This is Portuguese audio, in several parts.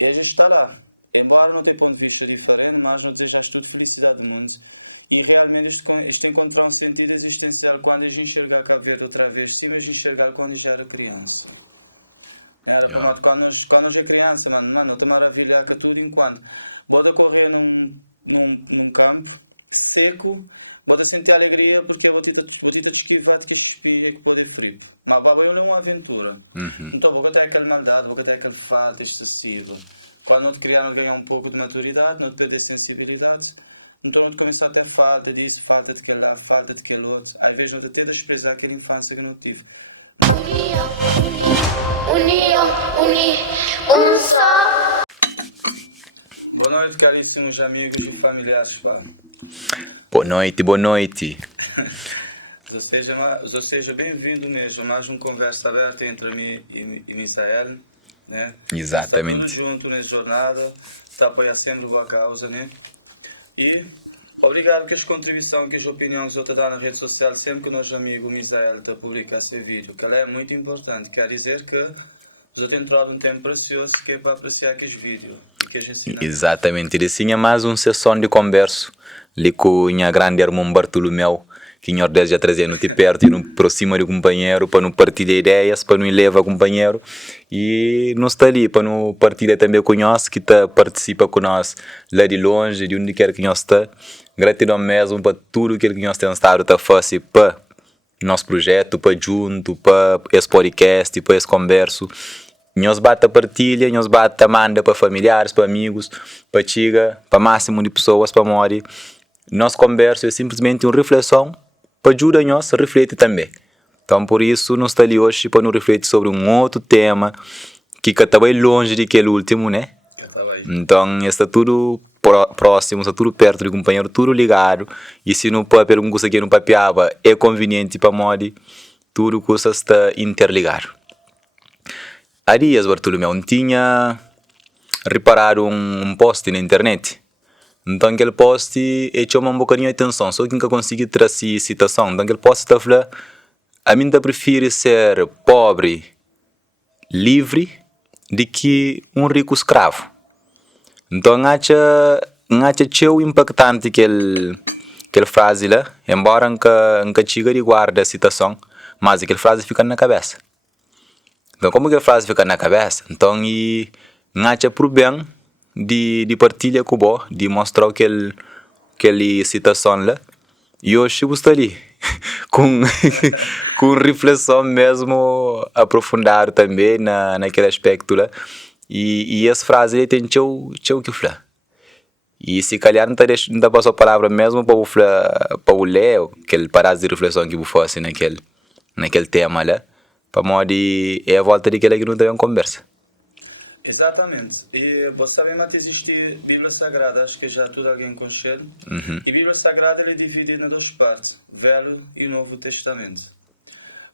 já está lá. Embora não tenha ponto de vista diferente, mas não desejas toda felicidade do mundo. E realmente isto encontra um sentido existencial quando a gente enxergar Cabo Verde outra vez, sim, a gente enxergar quando já era criança. Era Yeah. como quando nós é criança, mano, te maravilha que tudo enquanto bota correr num campo seco, bota sentir alegria porque vou te esquivar de que espinha que pode frio. Mas baba é uma aventura. Então vou ter aquela maldade, vou ter aquela falta excessiva. Quando não te criaram ganhar um pouco de maturidade, não te perder sensibilidade, então não te começar a ter falta disso, falta de aquele lado, falta de aquele outro. Às vezes não te ter desprezar aquela infância que não tive. Um só. Boa noite, caríssimos amigos e familiares, pá. Boa noite, boa noite. Seja bem-vindo mesmo a mais uma conversa aberta entre mim e Misael, né? Exatamente. Está tudo junto nessa jornada, está apoiando sempre boa causa, né? E obrigado por as contribuições, que as opiniões que eu te dou na rede social, sempre que o nosso amigo Misael está a publicar esse vídeo, que é muito importante, quer dizer que eu tenho entrado um tempo precioso que é para apreciar aqueles vídeos e que a gente ensina. Exatamente, ele tinha mais uma sessão de conversa ali com o grande irmão Bartolomeu, que em ordem já trazendo te perto e não aproxima do companheiro para não partilhar ideias, para não levar companheiro, e não está ali para não partilhar também com nós, que tá, participa com nós lá de longe, de onde quer que nós está. Gratidão mesmo para tudo que nós temos estado a fazer para nosso projeto, para junto, para esse podcast, para esse converso. Nós bate a partilha, nós bate a manda para familiares, para amigos, para chiga, para máximo de pessoas, para morrer. Nosso converso é simplesmente uma reflexão para ajudar nós a refletir também. Então, por isso, nós estamos ali hoje para nos refletir sobre um outro tema que está bem longe daquele último, né? Então, está tudo próximo, está tudo perto do companheiro, tudo ligado. E se não pode perguntar aqui no papiaba, é conveniente para morrer, tudo coisa está interligado. Há dias, Bartolomeu, tinha reparado um post na internet. Então, aquele post chamou um bocadinho a atenção, só que nunca consegui trazer citação. Então, aquele post está falando: a mim prefiro ser pobre, livre, do que um rico escravo. Então, acha o impactante aquela frase lá, embora nunca chegue de guarda a citação, mas aquela frase fica na cabeça. Então, como aquela frase fica na cabeça, então, e acha por bem de partilha com o bo, de mostrar aquela citação lá, e hoje eu estou ali, com reflexão mesmo aprofundar também naquele aspecto lá, e essa frase tem o que falar. E se calhar não está passando a palavra mesmo para o ler, aquele parágrafo de reflexão que eu faço naquele tema lá, para modo é a volta daquela que não tem uma conversa. Exatamente. E você sabe que existe Bíblia Sagrada, acho que já tudo alguém conhece. E Bíblia Sagrada é dividida em duas partes, Velho e Novo Testamento.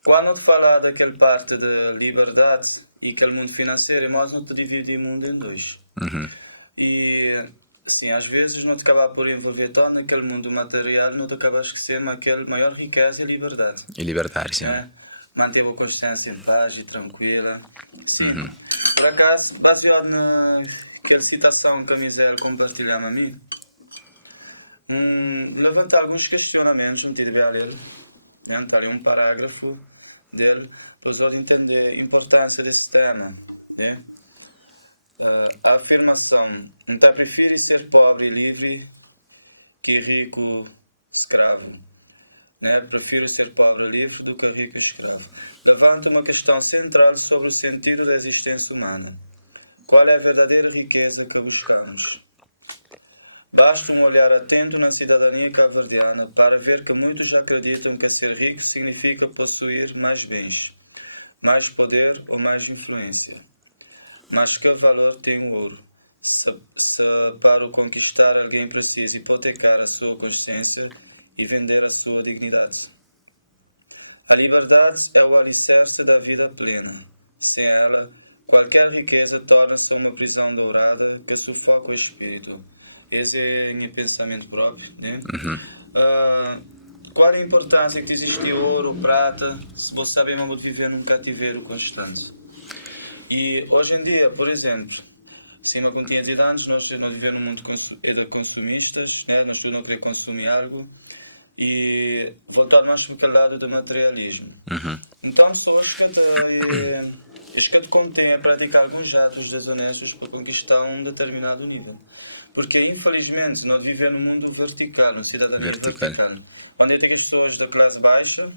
Quando te fala daquela parte de liberdade e aquele mundo financeiro, mas não te divide o mundo em dois. E assim, às vezes não te acaba por envolver tanto naquele mundo material, não te acaba esquecendo aquela maior riqueza e a liberdade. E libertar, sim. Manter a consciência em paz e tranquila. Sim. Por acaso, baseado naquela citação que a Misael compartilhou a mim, levanta alguns questionamentos, não tive a ler, né? Está ali um parágrafo dele, para os outros entender a importância desse tema, né? A afirmação: então prefiro ser pobre e livre que rico escravo, né? Prefiro ser pobre e livre do que rico e escravo. Levanta uma questão central sobre o sentido da existência humana. Qual é a verdadeira riqueza que buscamos? Basta um olhar atento na cidadania cabo-verdiana para ver que muitos acreditam que ser rico significa possuir mais bens, mais poder ou mais influência. Mas que valor tem o ouro? Se para o conquistar alguém precisa hipotecar a sua consciência e vender a sua dignidade. A liberdade é o alicerce da vida plena. Sem ela, qualquer riqueza torna-se uma prisão dourada que sufoca o espírito. Esse é o meu pensamento próprio, né? Qual é a importância que existe ouro, prata, se você sabe como viver num cativeiro constante? E hoje em dia, por exemplo, Cima como tinha dito antes, nós não vivemos num mundo de consumistas, né? Nós não queremos consumir algo e voltar mais para aquele lado do materialismo. Então, pessoas que contêm a praticar alguns atos desonestos para conquistar um determinado nível. Porque, infelizmente, nós vivemos num mundo vertical, numa cidadania vertical. Onde tem as pessoas da classe baixa,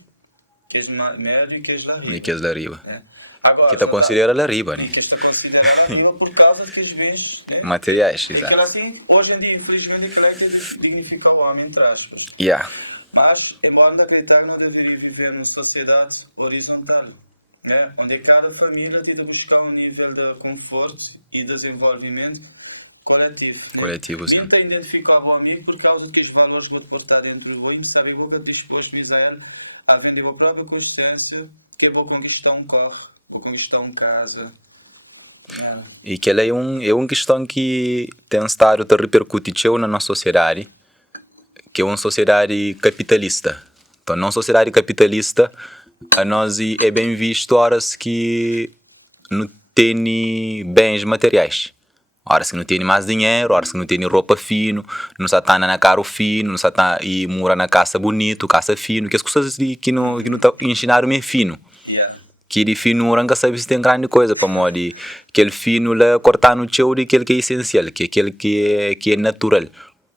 que é médio e que é lá riba. E que é lá riba. É. Agora, que está considerado lá riba, né? Que está considerado lá riba por causa que as vezes... Né? Materiais, exato. exato. Assim, hoje em dia, infelizmente, aquela é que dignifica o homem, entre aspas. Yeah. Mas, embora não acreditar que não deveria viver numa sociedade horizontal, né? Onde cada família tenta buscar um nível de conforto e desenvolvimento coletivo. Coletivo, sim. Tenta identificar o bom amigo por causa que os valores vão portar dentro do bom e saber que é disposto a ele a vender a própria consciência que vou conquistar um carro, vou conquistar uma casa. E que ela é uma questão que tem estado a repercutir na nossa sociedade, que é uma sociedade capitalista. Então, na sociedade capitalista, a nós é bem visto horas que não tem bens materiais. Horas que não tem mais dinheiro, horas que não tem roupa fino, não se está na carro fino, não se está e mora na casa bonito, casa fino, que as coisas que não tá ensinaram é fino. Yeah. Que de fino não sabe se tem grande coisa para modo que ele fino lá cortar no chão de aquele que é essencial, que é aquele que é natural,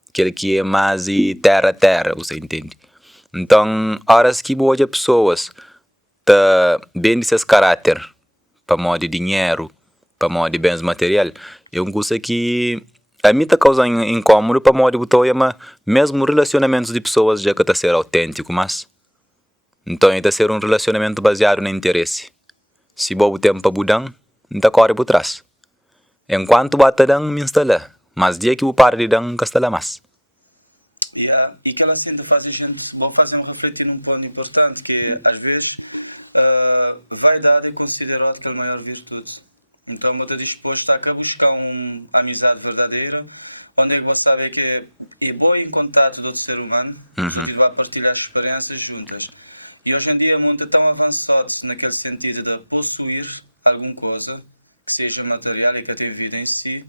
aquele que é mais terra, você entende? Então, horas que boas pessoas tá bem desses caráter para modo dinheiro, para modo bens material, é uma coisa que a mim está causando incômodo para modo botar mesmo relacionamentos de pessoas já que está ser autêntico, mas então está ser um relacionamento baseado no interesse. Se bobo tempo para budang, não corre por trás. Enquanto bata dang, me instala, mas dia que o par de dang, castela mais. Yeah. E que ela sempre faz a gente, vou fazer refletir num ponto importante, que às vezes vaidade é considerado que é a maior virtude. Então, eu estou disposto a buscar uma amizade verdadeira, onde eu vou saber que é bom em contato do outro ser humano, e vai partilhar experiências juntas. E hoje em dia o mundo é tão avançado naquele sentido de possuir alguma coisa, que seja material e que tenha vida em si,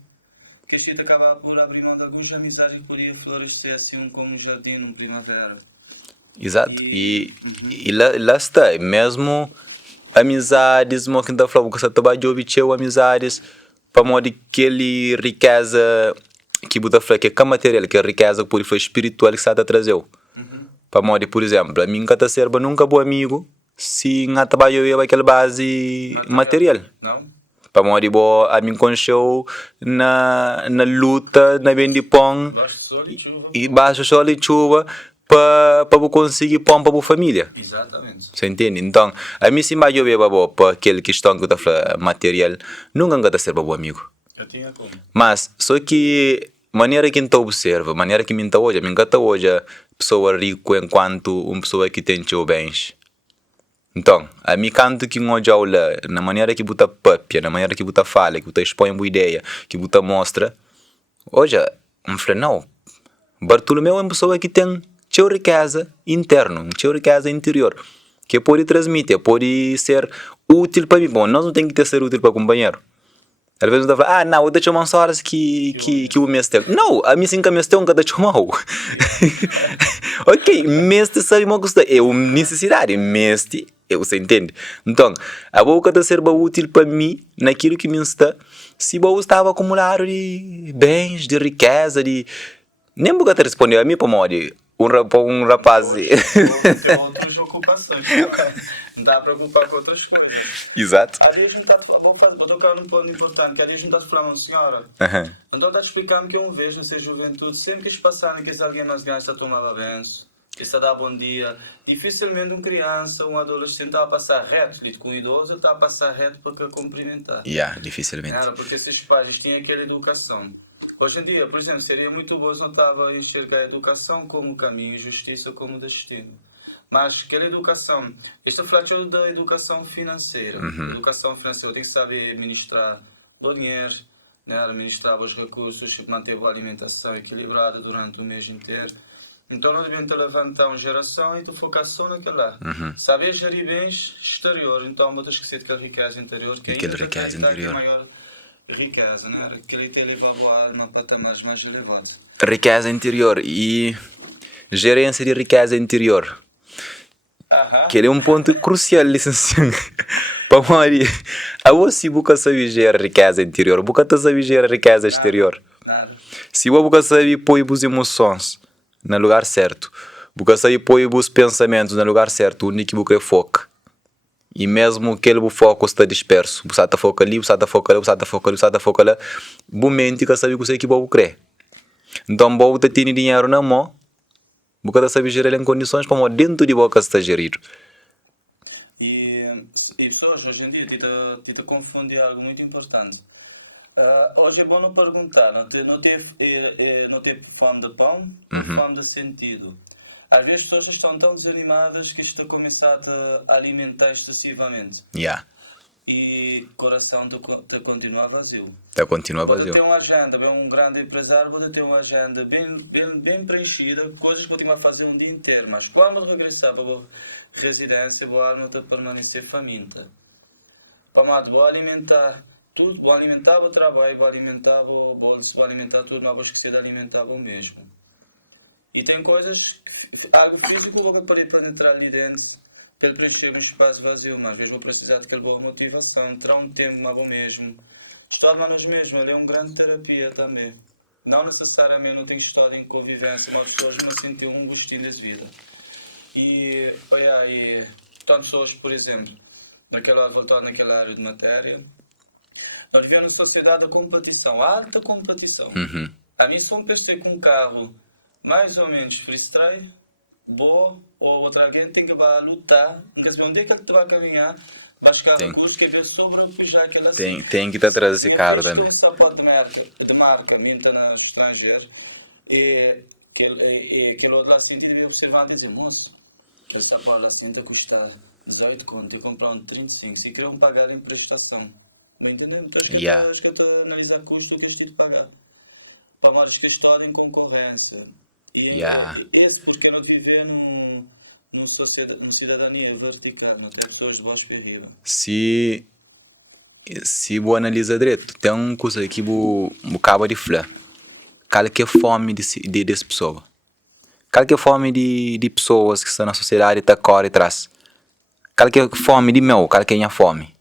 que a gente acaba por abrir mão de algumas amizades que podia florescer assim como um jardim, numa primavera. Exato. E lá está, mesmo amizades, mo que está falando que você trabalha obter amizades para modo que ele riqueza que buta fala que é material, que é riqueza por foi espiritual que está trazeu. Para modo, por exemplo, a mim que está serba nunca bom amigo se não trabalha eu aquela base material. Não. Para modo bo a mim conheceu na luta na bem de pão e baixo sol e chuva para conseguir pão para a família. Exatamente. Você entende? Então, a mim se mais eu vejo para aquele questão que eu falando material, nunca está ser bom amigo. Eu tinha como. Mas só que maneira que eu observa, maneira que me hoje, a mim está hoje pessoa rica enquanto uma pessoa que tem seus bens. Então, a mim canto que hoje aula na maneira que buta papia, na maneira que buta fala, que buta expõe uma ideia, que buta mostra. Hoje, eu falei, não, Bartolomeu é uma pessoa que tem sua riqueza interna, sua riqueza interior, que pode transmitir, pode ser útil para mim. Bom, nós não temos que ser útil para o companheiro. Às vezes não está falando, não, eu deixo umas horas que o mês tem. Não, a mim sim que o mês tem um que deixo mal. Ok, mês te sabe uma coisa, é uma necessidade, mês te, você entende? Então, a boca está ser útil para mim, naquilo que me está, se eu estava acumulado de bens, de riqueza, de... Nem vou responder a mim para morrer. Um rapaz. Tem outras ocupações. Não está a preocupar com outras coisas. Exato. Ali a gente está vou tocar num ponto importante, que ali a gente está falando, senhora. Então está a explicar-me que eu vejo nessa juventude, sempre que eles passarem, que alguém mais grande está a tomar benção, que está a dar bom dia, dificilmente uma criança, um adolescente está a passar reto, com um idoso, ele está a passar reto para cumprimentar. Dificilmente. Porque esses pais têm aquela educação. Hoje em dia, por exemplo, seria muito bom se não estava a enxergar a educação como caminho e justiça como destino. Mas aquela educação, estou falando da educação financeira. Educação financeira, tem que saber administrar o dinheiro, né? Administrar os recursos, manter a alimentação equilibrada durante o mês inteiro. Então nós devemos levantar uma geração e tu focar só naquela. Saber gerir bens exteriores, então vou esquecer daquela riqueza interior, que aquela riqueza interior. Maior riqueza, né? Que ele te levava a alma para patamares mais elevados. Riqueza interior e gerência de riqueza interior. Que ele é um ponto crucial, licenciado. Para Mari, a você nunca sabe gerar riqueza interior, nunca sabe gerar riqueza exterior. Nada. Se você nunca sabe pôr as emoções no lugar certo, nunca sabe pôr os pensamentos no lugar certo, onde que você foca. E mesmo que ele foco está disperso, você está foca ali, você está foca ali, você está foca ali, você está foca lá, você mente que sabe que você que você crê. Então, você tem dinheiro na mão, você sabe gerar em condições como dentro de você está gerido. E pessoas hoje em dia te confundem algo muito importante. Hoje é bom não perguntar, não ter fome de pão, fome de sentido. Às vezes as pessoas estão tão desanimadas que estão a começar a alimentar excessivamente. E o coração te continua vazio. Continua vazio. Pode ter uma agenda, bem um grande empresário, pode ter uma agenda bem preenchida, coisas que pode fazer um dia inteiro, mas quando regressar para a residência, a alma está permanecer faminta. Para vou alimentar tudo, vou alimentar o trabalho, vou alimentar o bolso, vou alimentar tudo, não vou esquecer de alimentar o mesmo. E tem coisas, algo físico que pode penetrar ali dentro, para ele preencher um espaço vazio, mas às vezes vou precisar de aquela boa motivação, entrar um tempo mais bom mesmo. Estudar nós mesmos, ele é uma grande terapia também. Não necessariamente não tem história em convivência, mas as pessoas não sentem um gostinho da vida. E, olha, tantas pessoas, por exemplo, voltando naquela área de matéria, nós vivemos numa sociedade de competição, alta competição. A mim, se for um PC com um carro mais ou menos freestyle, boa, ou outra alguém tem que lutar, não quer saber onde é que ele vai caminhar, vai chegar a recursos, que é sobrepujar aquela... Tem que estar atrás desse carro também. Um sapato de marca, minha no estrangeiro, e aquele outro lá assim, ele veio observando e dizer, moço, aquele sapato lá assim custa 18 conto, eu comprar um 35, se queriam pagar em prestação. Bem entendendo? Então acho que eu estou a analisar custo que eu estive de pagar. Para mais que eu estou em concorrência. E esse porque não viver numa cidadania vertical, não tem pessoas de baixo para arriba. Se você analisa direito, tem uma coisa que você acaba de falar. Qual que é a fome dessas pessoas? Qual que é a fome de pessoas que estão na sociedade e estão correndo atrás? Qual que é a fome de meu? Qual que é a minha fome?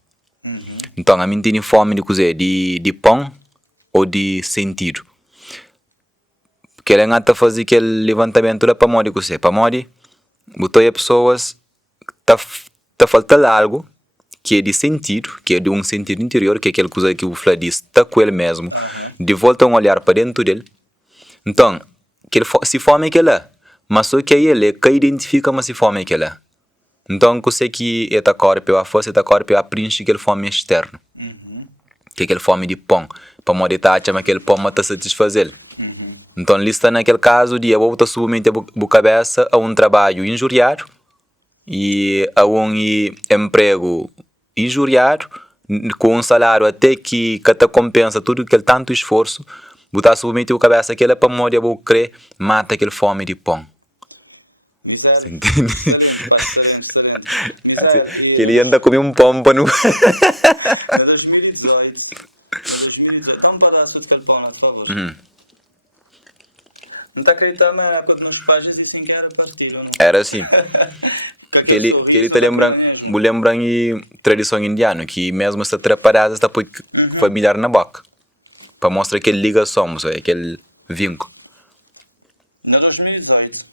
Então, a mim tem fome de coisa de pão ou de sentido. Porque ele está fazer aquele levantamento lá para modo que você, para modo, botou aí pessoas tá faltando algo que é de sentido, que é de um sentido interior, que é aquela coisa que o Flá disse, está com ele mesmo, de volta a olhar para dentro dele. Então, se fome é aquela, mas só que aí ele que identifica mas se fome é aquela. Então, você que é da corpo, a força da corpo, a preenche aquele fome externo, que é aquele fome de pão, para modo tá achando aquele pão mata satisfazer. Então, lista naquele caso de eu estou submeter a cabeça a um trabalho injuriado e a um emprego injuriado com um salário até que te compensa tudo aquele tanto esforço, botar submeter a cabeça aquela para modo eu crer mata aquele fome de pão. Você entende? Que ele anda a comer um pão para não... 2018, então pedaço de aquele pão, por favor. Não está acreditando quando meus pais dizem que era partir ou não? Era assim. que ele te lembra em tradição indiana, que mesmo essa atrapalhada está por familiar na boca. Para mostrar que ligação, aquele vínculo. Na 2018,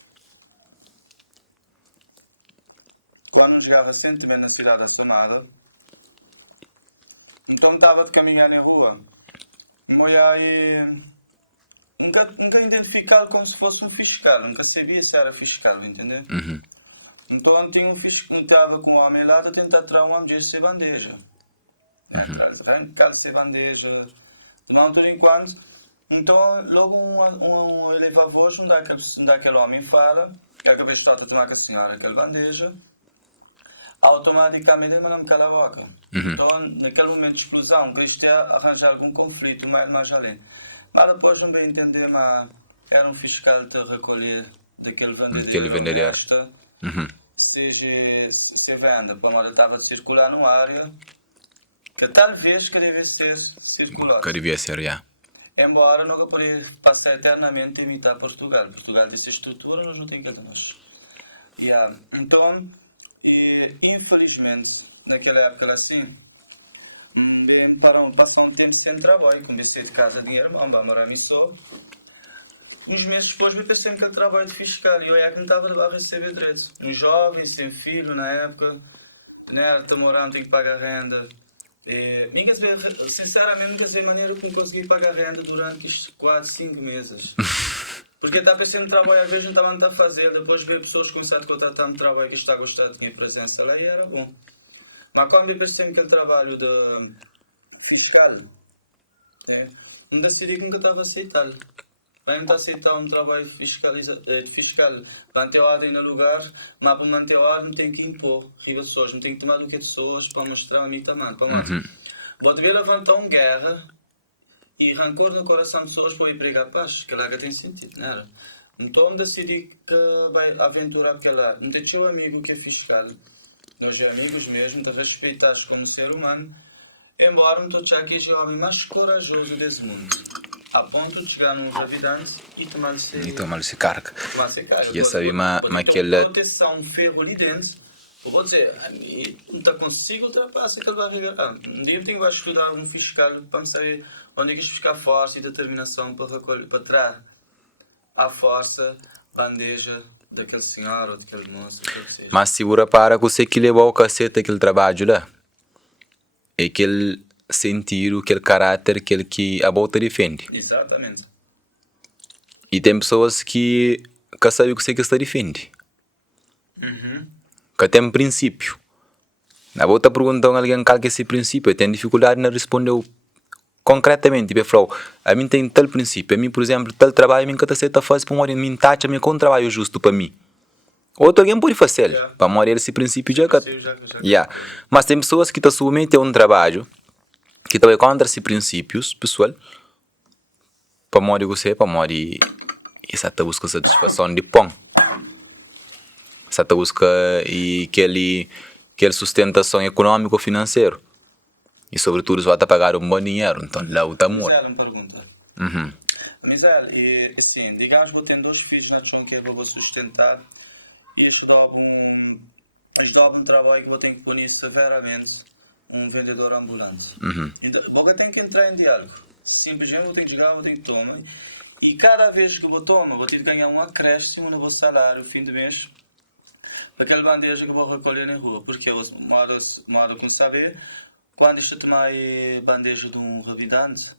quando eu chegava recentemente na cidade da Sonada, então estava de caminhar na rua. E nunca identificado como se fosse um fiscal, nunca sabia se era fiscal, entendeu? Então tinha estava com um homem lá a tentar tirar um homem de ser bandeja. Arrancar ser bandeja, de mal tudo enquanto. Então logo ele leva a voz, onde aquele homem fala, que a cabeça está a tomar com a senhora aquele bandeja, automaticamente ele não me cala a boca. Então naquele momento de explosão, que isto é arranjar algum conflito, mais além. Mas depois não bem entender, mas era um fiscal de recolher daquele vendedor. Se vende, para estava a circular numa área que talvez que deve ser circular. Que devia ser, já. Embora nunca poderia passar eternamente a imitar Portugal. Portugal tem essa estrutura, nós não temos que ter nós. Yeah. Então, infelizmente, naquela época assim, passar um tempo sem trabalho, comecei de casa dinheiro, vamos morar em só. Uns meses depois eu pensei que trabalho de fiscal e eu é que não estava a receber direito. Um jovem, sem filho na época, né, está morando, tem que pagar renda. Sinceramente, nunca sei maneira como consegui pagar renda durante estes 4, 5 meses. Porque estava pensando no trabalho, às vezes não estava a fazer, depois ver pessoas começaram a contratar-me trabalho que está a gostar, tinha presença lá e era bom. Mas quando eu pensei naquele trabalho de fiscal, não decidi que nunca estava a aceitar. Para não aceitar um trabalho de fiscal, para ter ordem no lugar, mas para manter ordem tem que impor riba de pessoas, não tem que tomar do que de pessoas para mostrar a mim também. Vou dever levantar uma guerra e rancor no coração de pessoas para ir pregar paz, que lá tem sentido, não era? Então decidi que vai aventurar aquela. Não tem teu amigo que é fiscal, nós é amigos mesmo, te respeitas como ser humano, embora não estou aqui o homem mais corajoso desse mundo. A ponto de chegar num gravidante e tomar-se carga. Eu sabia, mas aquela... proteção, um ferro ali dentro. Eu vou dizer, não consigo ultrapassar aquele barriga. Um dia eu tenho que estudar um fiscal para saber onde é que fica a força e determinação para recolher, para trazer a força, bandeja daquele senhor ou daquele moço. Mas segura para que você que levou o cacete aquele trabalho lá. É aquele sentir, aquele caráter, aquele que a volta defende. Exatamente. E tem pessoas que sabem o que você que está defende. Que tem princípio. Na volta perguntam a alguém qual que é esse princípio, tem dificuldade em responder concretamente. Tipo, falou, a mim tem tal princípio, a mim, por exemplo, tal trabalho, a mim que está certo a fazer para morrer, me taxa, me com um trabalho justo para mim. Outro alguém pode fazer, para morrer esse princípio já. Mas tem pessoas que estão submetem a um trabalho que estão contra esses princípios, pessoal, para morrer você, para morrer, essa está busca satisfação de pão. Essa está busca e aquele sustentação econômico financeiro. E sobretudo só está pagar um bom dinheiro, então lá o amor. Misael, uma pergunta. Misael, e assim, digamos que vou ter 2 filhos na chão que eu vou sustentar e eles dão um trabalho que vou ter que punir severamente um vendedor ambulante. Então, tem que entrar em diálogo. Simplesmente vou ter que jogar, vou ter que tomar. E cada vez que eu tomo, vou ter que ganhar um acréscimo no meu salário, fim do mês, para aquela bandeja que eu vou recolher na rua. Porque eu modo com saber, quando isto tomar bandeja de um revidante,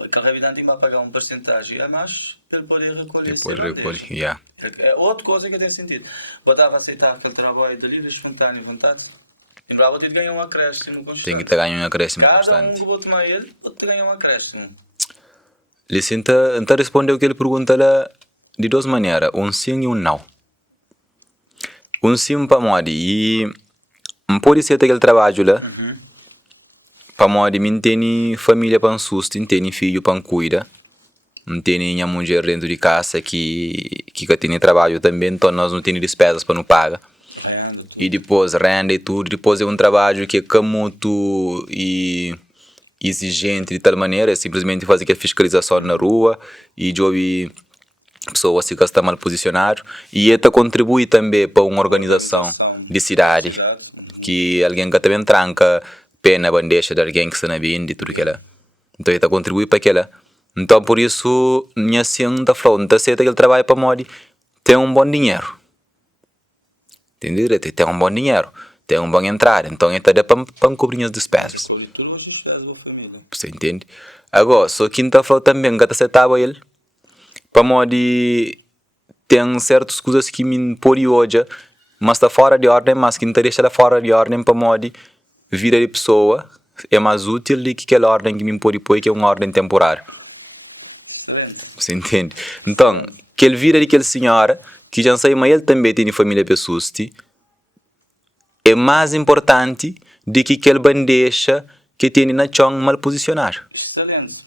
aquele revidante vai pagar um porcentagem a mais para ele poder recolher essa bandeja. É outra coisa que tem sentido. Vou dar a aceitar aquele trabalho de livre, espontâneo, vontade. Lembrar, vou ter que ganhar um acréscimo constante. Tem que te ganhar um acréscimo constante. Cada que vou tomar ele, vou ter que ganhar um acréscimo. Licinta, então respondeu que ele pergunta lá de 2 maneiras, um sim e um não. Um sim para morrer e não pode ser aquele trabalho lá. Para morrer, não tem família para susto, não tem filho para cuidar, não tem minha mulher dentro de casa que tem trabalho também, então nós não temos despesas para não pagar. E depois renda e tudo, depois é um trabalho que é muito exigente de tal maneira, é simplesmente fazer aquela fiscalização na rua e de ouvir pessoas que estão mal posicionadas e isso contribui também para uma organização de cidade, que alguém que também tranca pena a bandeja de alguém que está na vinda e tudo aquilo. Então isso contribui para aquilo. Então por isso, minha senhora falou, não está certo aquele trabalho para morrer, tem um bom dinheiro. Entendeu? Tem um bom dinheiro, tem um bom entrada, então ele dá para cobrir as despesas. Você entende? Agora, só que está falando também que está certo ele, para morrer, tem certas coisas que me põe hoje, mas está fora de ordem, mas que não deixa fora de ordem para morrer, vida de pessoa é mais útil do que aquela ordem que me põe, que é uma ordem temporária. Você entende? Então, aquele vida de aquele senhora que já sei, mas ele também tem família pessoas, é mais importante do que aquele bandeja que tem na chão mal posicionado. Excelente.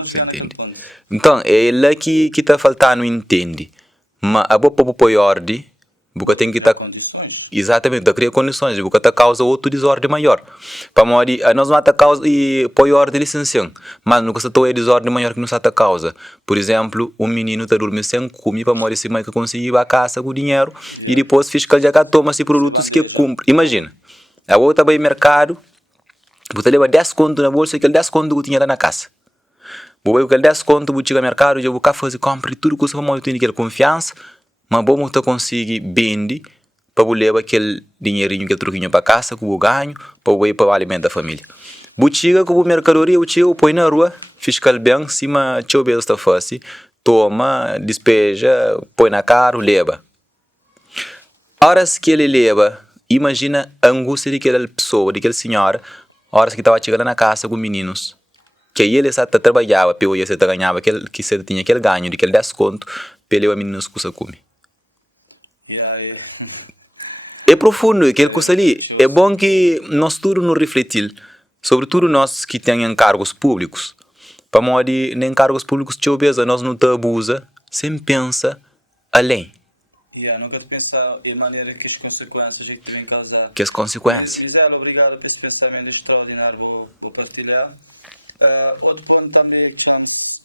Você entende? Então, é ele que está faltando, entende. Mas a boa para ordem, Porque tem que estar Condições. exatamente, a criar condições, porque está causa outro desordem maior. Para morrer, nós não está causa e põe ordem licença, mas nunca se é desordem maior que não está causa. Por exemplo, um menino está dormindo sem comer para morrer se mãe que conseguir a casa com dinheiro e depois o fiscal já toma se produtos que cumpre. Imagina, a outra vai ao mercado, você leva 10 conto na bolsa e aquele 10 conto que tinha lá na casa. Vou ver aquele 10 conto, vou chegar ao mercado, já vou cá fazer compra e tudo que você vai ter aquela confiança, mas bom você conseguir vender para levar aquele dinheirinho que troquinho para casa, que eu ganho, para alimentar a família. Vou chegar com a mercadoria, eu põe na rua, fiscal bem, cima, deixa eu ver esta face, toma, despeja, põe na carro, leva. Horas que ele leva, imagina a angústia daquela pessoa, daquela senhora, horas que estava chegando na casa com meninos. Que aí ele só trabalhava, pelo ele ganhava que você tinha aquele ganho, daquele desconto, pelo meninos que você come. É profundo, aquele coisa ali. É bom que nós tudo nos refletir, sobretudo nós que temos encargos públicos. Para morrer em encargos públicos, nós não te abusa, sem pensa além. Nunca te pensar em maneira que as consequências que podem causar. Que as consequências. Gisele, obrigado por esse pensamento extraordinário, vou partilhar. Outro ponto também que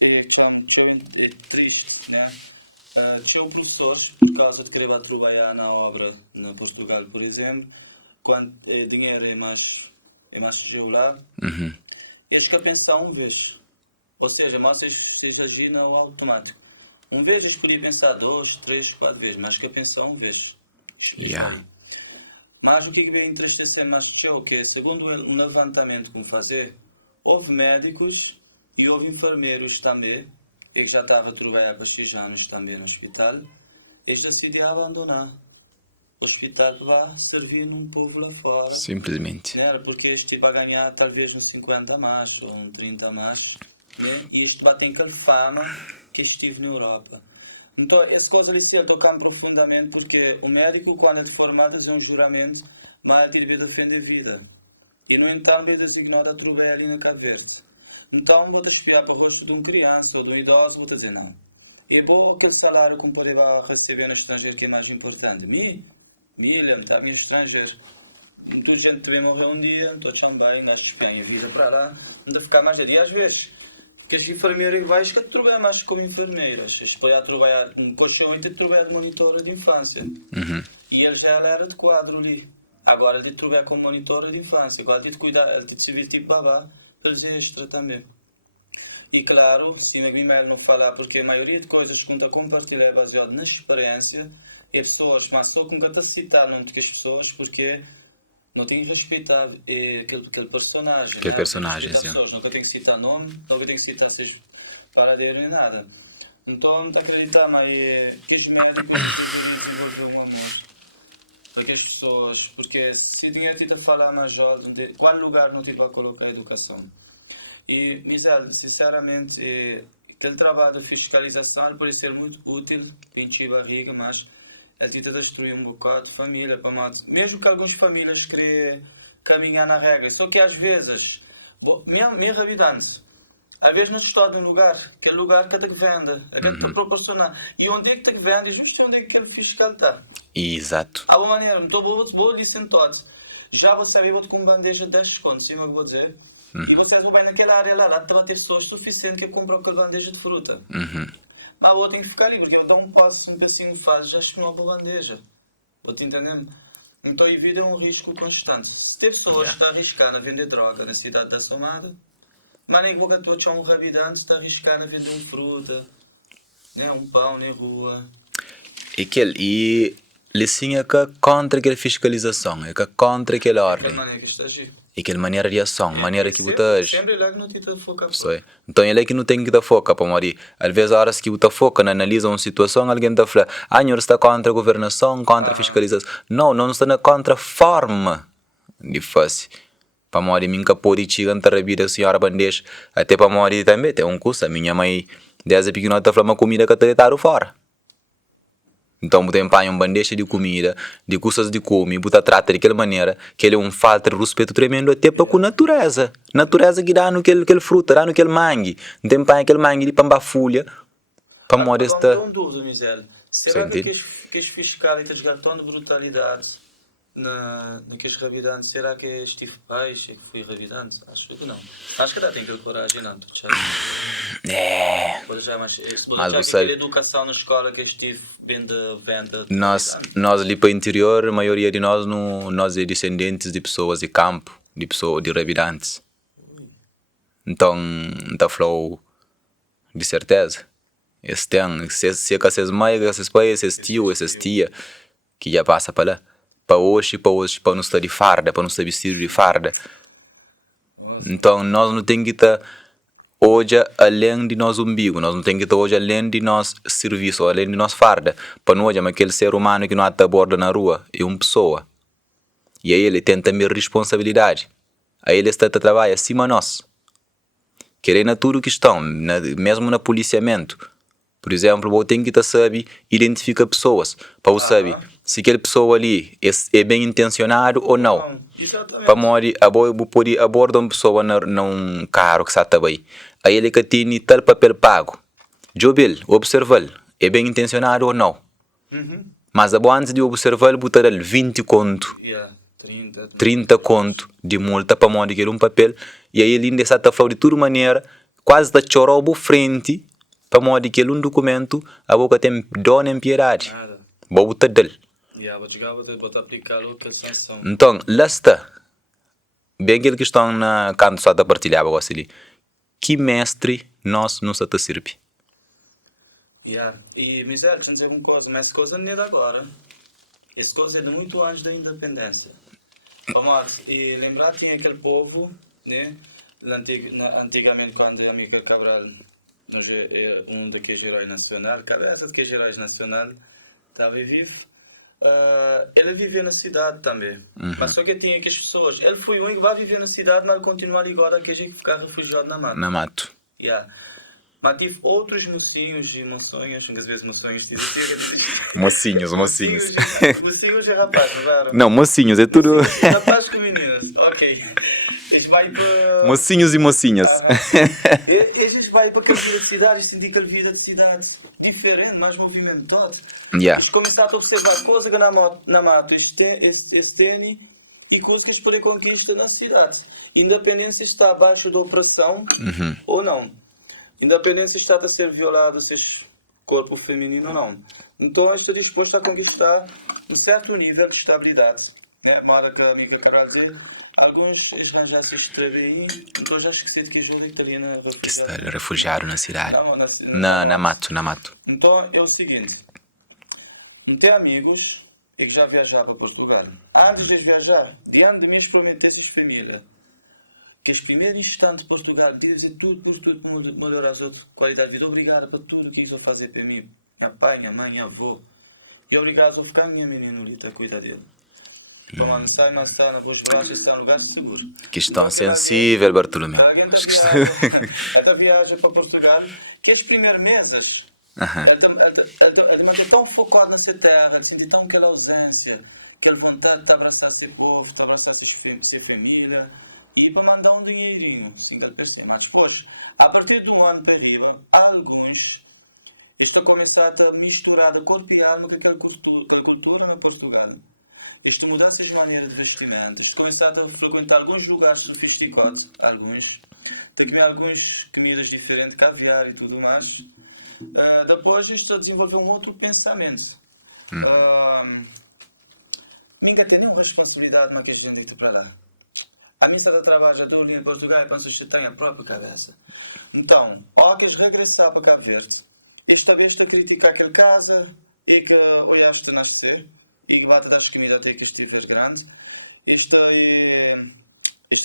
é triste, né? Tinha professores, por causa de querer trabalhar na obra na Portugal, por exemplo, quando dinheiro é mais regular, eles que pensar uma vez. Ou seja, mas vocês agem no automático. Uma vez eles podiam pensar 2, 3, 4 vezes, mas que pensar uma vez. Mas o que vem entristecer mais que segundo um levantamento que fazer, houve médicos e houve enfermeiros também, e que já estavam a trabalhar para 6 anos também no hospital, eles decidiram abandonar o hospital para servir num povo lá fora. Simplesmente. Né? Porque este vai ganhar talvez uns 50 mais ou uns 30 mais. Né? E isto vai ter aquela fama que estive na Europa. Então, essa coisa ali se toca profundamente porque o médico, quando é formado, faz um juramento, mas ele deve defender a vida. E, no entanto, é designado a trabalhar ali na Cabo Verde. Então, vou-te espiar para o rosto de uma criança ou de um idoso, vou-te dizer não. E vou aquele salário que pode receber no estrangeiro que é mais importante. Ele está em estrangeiro. Então, a gente vai morrer um dia, estou também, gasto espiar a vida para lá, ainda ficar mais de às vezes. Porque as enfermeiras vais que trabalham mais como enfermeiras. Eles podem trabalhar, depois eu ainda trabalhar de monitora de infância. E ele já era de quadro ali. Agora ele trabalha como monitora de infância. Agora ele cuidar, ele te servir tipo babá, eles extra também. E claro, se me não falar, porque a maioria de coisas que eu compartilho é baseado na experiência, é pessoas, mas só com que eu citar nome de as pessoas, porque não tenho que respeitar aquele personagem. Aquele personagem, sim. Nunca tenho que citar nome, nunca tenho que citar seus paradeiros nem nada. Então, não acreditar, mas que os médicos desenvolver um amor para que as pessoas, porque se dinheiro te falar mais alto, qual lugar não te vai colocar a educação? E, Michel, sinceramente, aquele trabalho de fiscalização pode ser muito útil para encher a barriga, mas ele tenta destruir um bocado de família, mesmo que algumas famílias querem caminhar na regra. Só que às vezes, minha realidade, às vezes não estou num lugar, aquele lugar que te vende, que te proporciona. E onde é que te vende? Justo onde é que aquele fiscal está. Exato. A boa maneira, então vou lhe sentar. Já vou saber, vou-te com bandeja de 10 contos, sim, eu vou dizer. E vocês vão bem naquela área lá te vai ter pessoas suficientes que compram aquela bandeja de fruta. Mas eu tenho que ficar ali, porque eu dou um passo, um pedacinho faz, já estou uma bandeja. Vou-te entendendo? Então a vida é um risco constante. Se tem pessoas que estão a arriscar a vender droga na cidade da Somada, mas nem vou que tu achar um rabidante está a arriscar a vender uma fruta, né? Um pão na rua. E licinha que contra aquela fiscalização, é que contra aquela ordem. maneira que está a agir. E aquela maneira de ação, maneira que você age. Sempre lá que não te foca. Então ele é que não tem que dar foco para morrer. Às vezes, a hora que você foca, analisa uma situação, alguém está falando, senhor está contra a governação, contra a fiscalização. Não está contra a forma de fazer. Para morrer, minha pode chegar a vida a senhora bandeja. Até para morrer também, tem um custo. A minha mãe, desde pequena, está falando uma comida que está deitado fora. Então, você empanha uma bandeja de comida, de coisas de comer, você trata de aquela maneira que ele é um falta de respeito tremendo até para com a natureza. Natureza que dá naquele fruta, dá naquele mangue. Então, empanha aquele mangue de pamba folha para morrer esta... Não dúvida, Michel. Será que Sentido? aqueles fiscais estão a jogar tão de brutalidade naqueles rabidantes? Será que é este peixe que foi rabidante? Acho que não. Acho que dá tem aquela coragem, não. É. Pode já, mas Mas já que você- aquela educação na escola que estive bem de venda de Nós ali para o interior, a maioria de nós, nós é descendentes de pessoas de campo, de pessoas de habitantes. Então, não falou de certeza. Esse tem, se é que essas mães, esses pais, esses tios, essas tia, que já passa para lá. Para hoje, para não estar de farda, para não estar vestido de farda. Então, nós não temos que estar hoje além de nós umbigo, nós não temos que estar hoje além de nós serviço, além de nós farda. Para nós, é aquele ser humano que não está a borda na rua, é uma pessoa. E aí ele tem também responsabilidade. Aí ele está a trabalhar acima de nós. Querendo tudo que estão, mesmo no policiamento. Por exemplo, eu tenho que saber identificar pessoas. Para eu saber se aquela pessoa ali é bem intencionado ou não. Exatamente. Para morrer, eu poder abordar uma pessoa num carro que está bem. Aí ele que tem tal papel pago. Jobil, observa-lo. É bem intencionado ou não. Mas antes de observar, botar ele 20 conto. 30 conto de multa para morrer que um papel. E aí ele ainda está a falar de toda maneira. Quase está chorando frente. Para morrer que um documento. A boca tem dó nem piedade. Vou botar dele. Vou aplicar outra sanção. Então, lá está. Bem aquele que estão na canto só da partilhar agora ali. Que mestre nós nos está a servir? E, Misério, deixa eu dizer uma coisa. Mas essa coisa não é de agora. Essa coisa é de muito antes da independência. Vamos e lembrar que tinha aquele povo, né? Antigamente, quando a Amílcar Cabral é um daqueles heróis nacionais, cabeça daqueles heróis nacionais, estava vivo. Ele vivia na cidade também. Mas só que tinha aquelas pessoas. Ele foi o único que vai viver na cidade, mas ele continua agora aquele que ficar refugiado na mata. Na mato. Mas tive outros mocinhos e moçonhas, às vezes moçonhos Mocinhos. mocinhos é rapaz, não era? Não, mocinhos, é tudo. Rapaz com meninas, ok. Eles vão para... Mocinhos e mocinhas. Eles vão para aquela cidade e sentem aquela vida de cidade diferente, mais movimentada. Eles começaram a observar coisas que na mata eles têm e coisas que eles podem conquistar na cidade. Independente se está abaixo da opressão ou não. Independente se está a ser violado, se é corpo feminino ou não. Então, estou disposto a conquistar um certo nível de estabilidade. Né? Mara que a amiga Cabral dizer, alguns eles vão já se estrever, então já esqueci que ajuda italiana Refugiado na cidade. Não, na mato. Então, é o seguinte. Não tem amigos e que já viajaram para Portugal. Antes de viajar, diante de mim, experimentei essas famílias. Que os primeiros instantes de Portugal dizem tudo por tudo para melhorar a qualidade de vida. Obrigado por tudo que estão a fazer para mim. Minha pai, minha mãe, minha avó. E obrigado a ficar minha menina ali, a cuidar dele. Para não sair, mas está na boas braças, está em lugar seguro. Que estão sensível, Bartolomeu. Até viagem para Portugal, que os primeiros meses, ele tão focado nessa terra, que sente tão aquela ausência, aquela vontade de abraçar seu povo, de abraçar sua família. E para mandar um dinheirinho, 50%. Mas depois, a partir de um ano para arriba, alguns estão começando a misturar a corpo e alma com aquela cultura na Portugal. Estão a mudar essas maneiras de vestimenta. Estão começando a frequentar alguns lugares sofisticados. Alguns. Tem que comer algumas comidas diferentes, caviar e tudo mais. Depois, estão a desenvolver um outro pensamento. Ninguém tem nenhuma responsabilidade naquela gente que está para lá. A missa da trabalho dura em Portugal e pensa que tem a própria cabeça. Então, ao que eles regressar para Cabo Verde, esta vez está a criticar aquele casa e que olhaste nascer e que bate das comidas até que estiver grande. Esta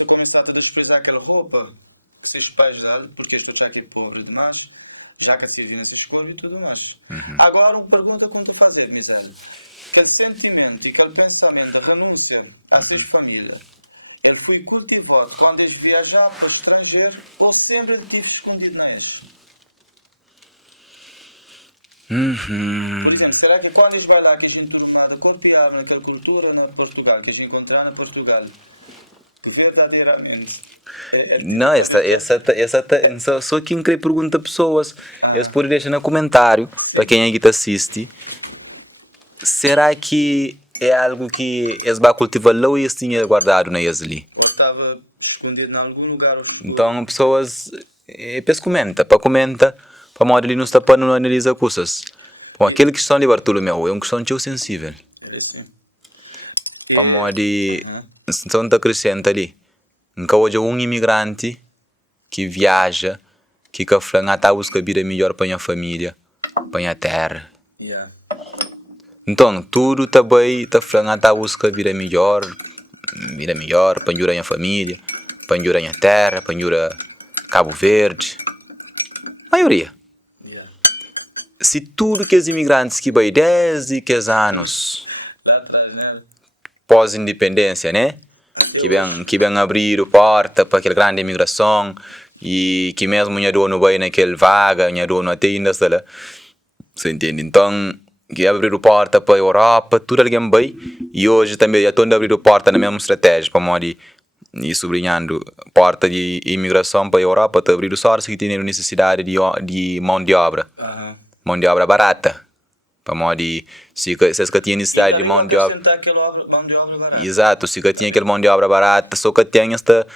começar a desprezar aquela roupa que se espalha dele, porque este já que é pobre demais, já que a Silvia nessa escova e tudo mais. Agora, uma pergunta que eu estou a fazer, miséria. Aquele sentimento e aquele pensamento de renúncia à sua família, ele foi cultivado quando eles viajavam para o estrangeiro ou sempre ele tive escondido neles? Por exemplo, será que quando eles vão lá que eles enturmaram, copiaram naquela cultura na Portugal, que eles encontraram na Portugal, verdadeiramente? Não, só quem quer pergunta a pessoas. Eles podem deixar no comentário, para quem aí que te assiste, será que é algo que eles vão cultivar lá ou eles tinham guardado na eles ali? Ou estava escondido em algum lugar obscuro. Então, pessoas, para comenta, para modo ali não está para não analisar coisas. Bom, aquele questão de Bartolomeu é uma questão tão sensível. É assim. Para modo de, então está acrescenta ali. Nunca hoje um imigrante que viaja, que fala, está a buscar vida melhor para a família, para a terra. Yeah. Então, tudo está bem, está falando, está a buscar vida melhor, para a minha família, para a minha terra, para a Cabo Verde. Maioria. Yeah. Se tudo que os imigrantes que vai desde que os anos Lá atrás, né? pós-independência, né? Que vem abrir a porta para aquela grande imigração e que mesmo minha dono vai naquele vaga, minha dono até ainda está lá. Você entende? Então, que abrir a porta para a Europa, tudo alguém vai. E hoje também já estão a abrir a porta na mesma estratégia, para modo e sublinhando, porta de imigração para a Europa, está abrir só se tem necessidade de mão de obra. Mão de obra barata. Para modo se que tinha necessidade de mão de obra. Mão de obra barata. Exato, se que tinha aquele mão de obra barata, só que tem esta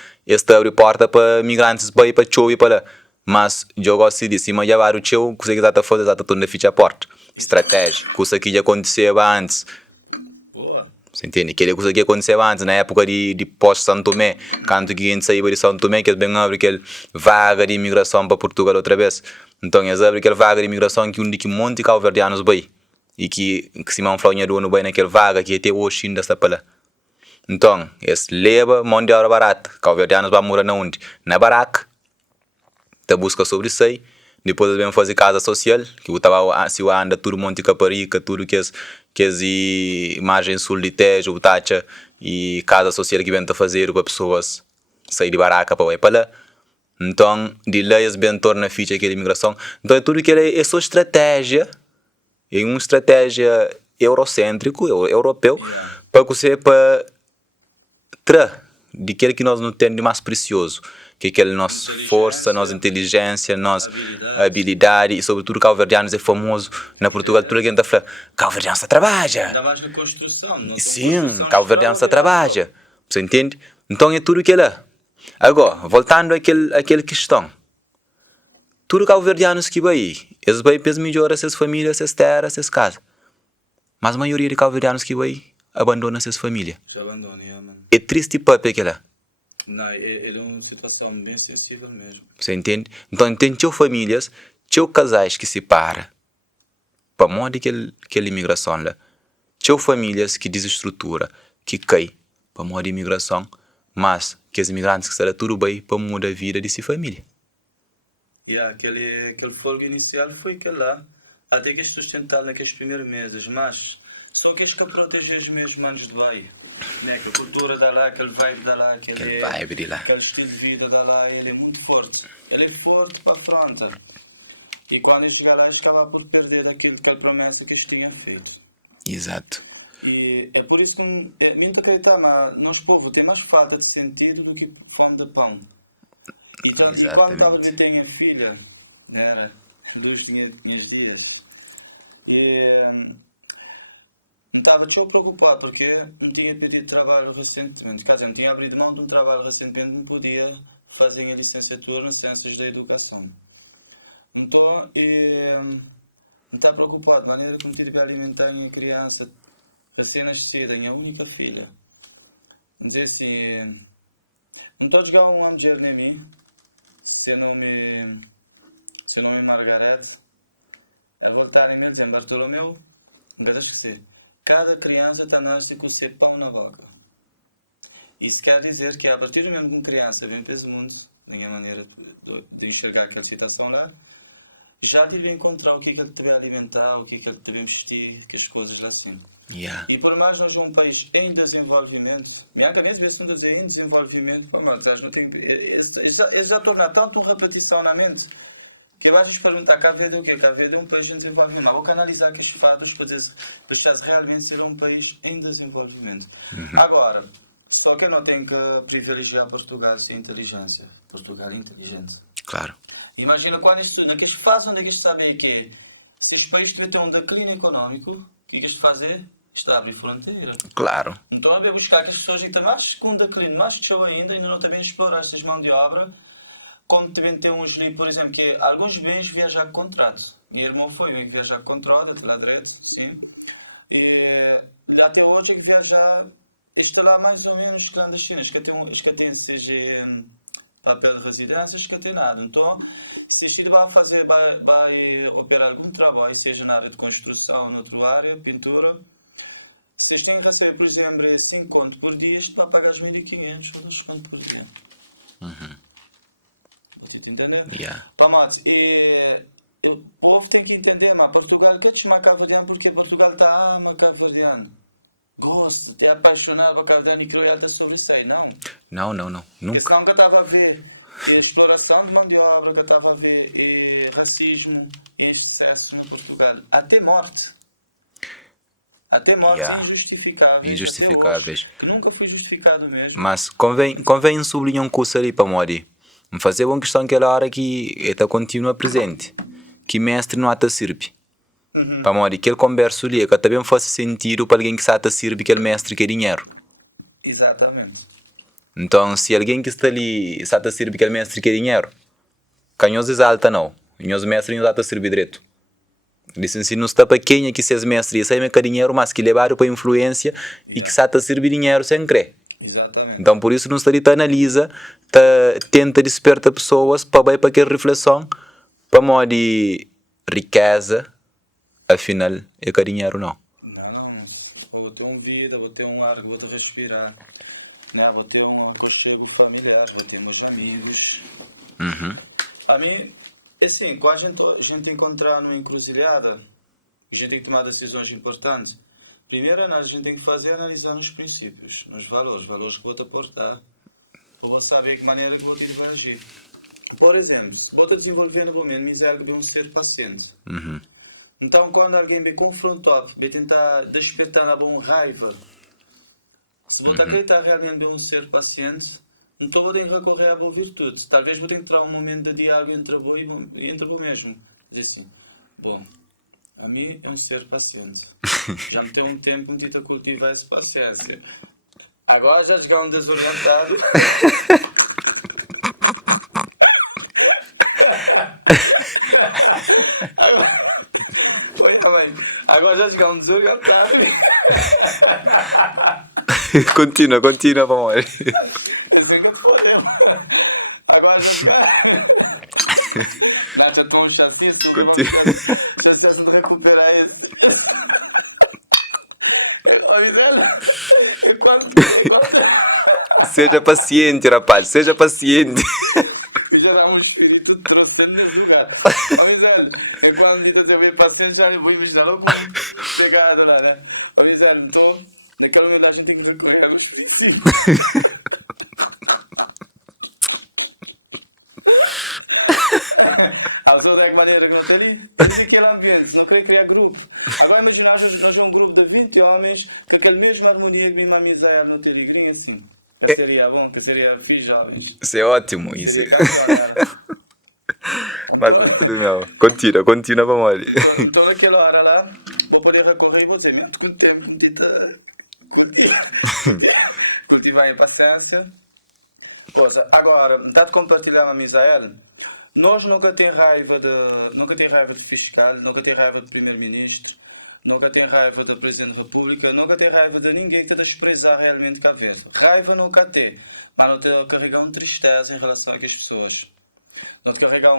abrir porta para migrantes para ir para show e para lá. Mas eu gosto de cima já vai o show, que você está fazendo, está tudo na ficha a porta. Estratégia, coisa que já acontecia antes. Boa. Você entende? Aquela coisa que aconteceu antes, na época de pós-São Tomé, quando que a gente saiu de São Tomé, que eles bem abrem aquele vaga de imigração para Portugal outra vez. Então eles abrem aquele vaga de imigração que um monte de cabo-verdianos vai. E que se não falam do ano bem naquele vaga que até hoje ainda está para lá. Então, eles levam mão de obra barata. Cabo-verdianos vão morar na onde? Na baraca. Tá busca sobre isso. Depois eles vêm fazer casa social, que eu estava se eu anda tudo Monte Caparica, tudo que é margem sul de Tejo, o Tacha, e casa social que vem fazer para pessoas sair de baraca para ir para lá. Então, de lá eles vêm tornar ficha aquela imigração. Então, tudo que é só estratégia, é uma estratégia eurocêntrico, europeu, para você para de aquele que nós não temos de mais precioso, que é aquela nossa força, nossa inteligência, nossa habilidade, e sobretudo cabo-verdianos é famoso na Portugal, tudo alguém está falando, cabo-verdianos trabalha. Ainda mais na construção. Sim, cabo-verdianos trabalha, você entende? Então é tudo que é lá. Agora, voltando àquela questão, tudo cabo-verdianos que vai, eles vão para melhorar essas famílias, essas terras, essas casas, mas a maioria de cabo-verdianos que vai abandona essas famílias. Já abandona, mano. É triste para aquela. Não, ele é uma situação bem sensível mesmo. Você entende? Então tem famílias, casais que se separam para modo aquela imigração lá. Famílias que desestrutura, que cai para modo de imigração, mas que os imigrantes que estão tudo bem para mudar a vida de sua família. E aquele fogo inicial foi aquele lá, até que sustentar naqueles primeiros meses, mas são aqueles que protegem os mesmos manos de bairro. Né? Que a cultura da lá, aquele vibe da lá, aquele vibe de lá, aquele estilo de vida da lá, ele é muito forte. Ele é forte para a fronte. E quando ele chegar lá, ele acaba por perder aquela promessa que eles tinham feito. Exato. E é por isso que muito acreditar, mas nós povo tem mais falta de sentido do que fome de pão. E quando estava de ter a filha, era Luz tinha dias. E estava tão preocupado porque não tinha pedido trabalho recentemente. Quer dizer, não tinha abrido mão de um trabalho recentemente, não podia fazer a licenciatura em Ciências da Educação. Então, não está preocupado, a maneira como tive que alimentar a minha criança recém-nascida, minha única filha. Dizer assim, não estou a jogar um amor em mim, se não me Margarete, ela voltar em mim e dizer, Bartolomeu, não quero esquecer. Cada criança está nasce com o seu pão na boca. Isso quer dizer que a partir do momento que uma criança vem para esse mundo, da minha maneira de enxergar aquela situação lá, já tive a encontrar o que é que ele deve alimentar, o que é que ele deve vestir, que as coisas lá assim. Yeah. E por mais nós somos um país em desenvolvimento, minha cabeça vê-se um desenho em desenvolvimento, mas não tem, já torna tanto repetição na mente, que eu acho que perguntar Cabo Verde é o quê? Cabo Verde é um país em desenvolvimento. Mas vou canalizar aqueles fatos para realmente ser um país em desenvolvimento. Agora, só que eu não tenho que privilegiar Portugal sem inteligência. Portugal é inteligente. Claro. Imagina quando naqueles fases onde eles sabem que se os países tiverem um declínio econômico, o que queres fazer? Está a abrir fronteira. Claro. Então, a buscar que as pessoas que estão mais com um declínio, mais show ainda não também explorar estas mãos de obra, como também tem uns ali, por exemplo, que alguns bens viajar com contrato. Meu irmão foi bem que viajar com contrato, até lá direito, sim. E até hoje é que viajar, está lá mais ou menos clandestinas, que tem seja papel de residência, que tem nada. Então, se este vai fazer, vai operar algum trabalho, seja na área de construção, noutra área, pintura, se este tem que receber, por exemplo, 5 conto por dia, este vai pagar os 1.500 ou 2 conto por dia. Você está entendendo? Yeah. Vamos, o povo tem que entender, mas Portugal quer chamar cabo-verdiano porque Portugal está ama cabo-verdiano. Gosta, é apaixonado por cabo-verdiano e croata sobre isso aí, não? Não. Nunca. Questão que eu estava a ver, exploração de mão de obra, que eu estava a ver, racismo, excesso no Portugal. Até morte. Até mortes Yeah. injustificáveis. Injustificáveis. Até hoje, que nunca foi justificado mesmo. Mas convém sublinhar um curso ali para Mori. Me fazer uma questão aquela hora que está continua presente. Que mestre não ata sirve. Para Mori, aquele converso ali, que também fosse sentido para alguém que sabe sirve aquele mestre que é dinheiro. Exatamente. Então, se alguém que está ali sabe sirve aquele mestre que é dinheiro, canhoso exalta não. Canhoso mestre não sabe servir direito. Disse assim, não está para quem é que seja mestre, isso aí é dinheiro, mas que levar para influência e que sabe servir dinheiro sem crer. Exatamente. Então, por isso, não está ali, analisa, tenta despertar pessoas para ir para aquela reflexão, para modo de riqueza, afinal, é que dinheiro não. Não, vou ter uma vida, vou ter um ar, vou ter respirar, né? Vou ter um aconchego familiar, vou ter meus amigos. A mim, assim, quando a gente encontrar numa encruzilhada, a gente tem que tomar decisões importantes. Primeiro, a gente tem que fazer analisando os princípios, os valores que vou te aportar, para vou saber que maneira que vou te agir. Por exemplo, se vou te desenvolver no momento, miséria de um ser paciente. Então, quando alguém me confrontou, me tentar despertar a boa raiva, se vou acreditar realmente em um ser paciente, então vou ter que recorrer à boa virtude. Talvez vou ter que entrar um momento de diálogo entre o mesmo. Dizer assim, bom, a mim é um ser paciente. Já me tem um tempo metido a cultivar essa paciência. Agora já chegar um desorientado. Agora já chegar um desorientado. Continua, vamos. Agora mas eu estou um chatice. Continua. Já estou a recuperar esse. Seja paciente, rapaz, seja paciente. Já um espírito trouxe no lugar. É quando me deu bem paciente, já vou imaginar logo como pegado lá, né? Então, naquela momento a gente tem que recorrer aos princípios. A pessoa da maneira como está ali, aquele ambiente, se não queria criar grupo. Agora nós somos um grupo de 20 homens com aquela mesma harmonia que mesma amizade não ter igreja assim. Que seria bom, que seria fixe, jovens. Isso é ótimo, isso. Mas tudo meu. Continua, vamos ali. Então naquela hora lá, vou poder recorrer e vou ter muito tempo, cultivar a paciência. Agora, dá de compartilhar a Misael. Nós nunca tem raiva de fiscal, nunca tem raiva de primeiro-ministro, nunca tem raiva do presidente da república, nunca tem raiva de ninguém que está a desprezar realmente Cabo Verde. Raiva nunca tem, mas não tem carregar uma tristeza em relação a aquelas pessoas. Não te carregar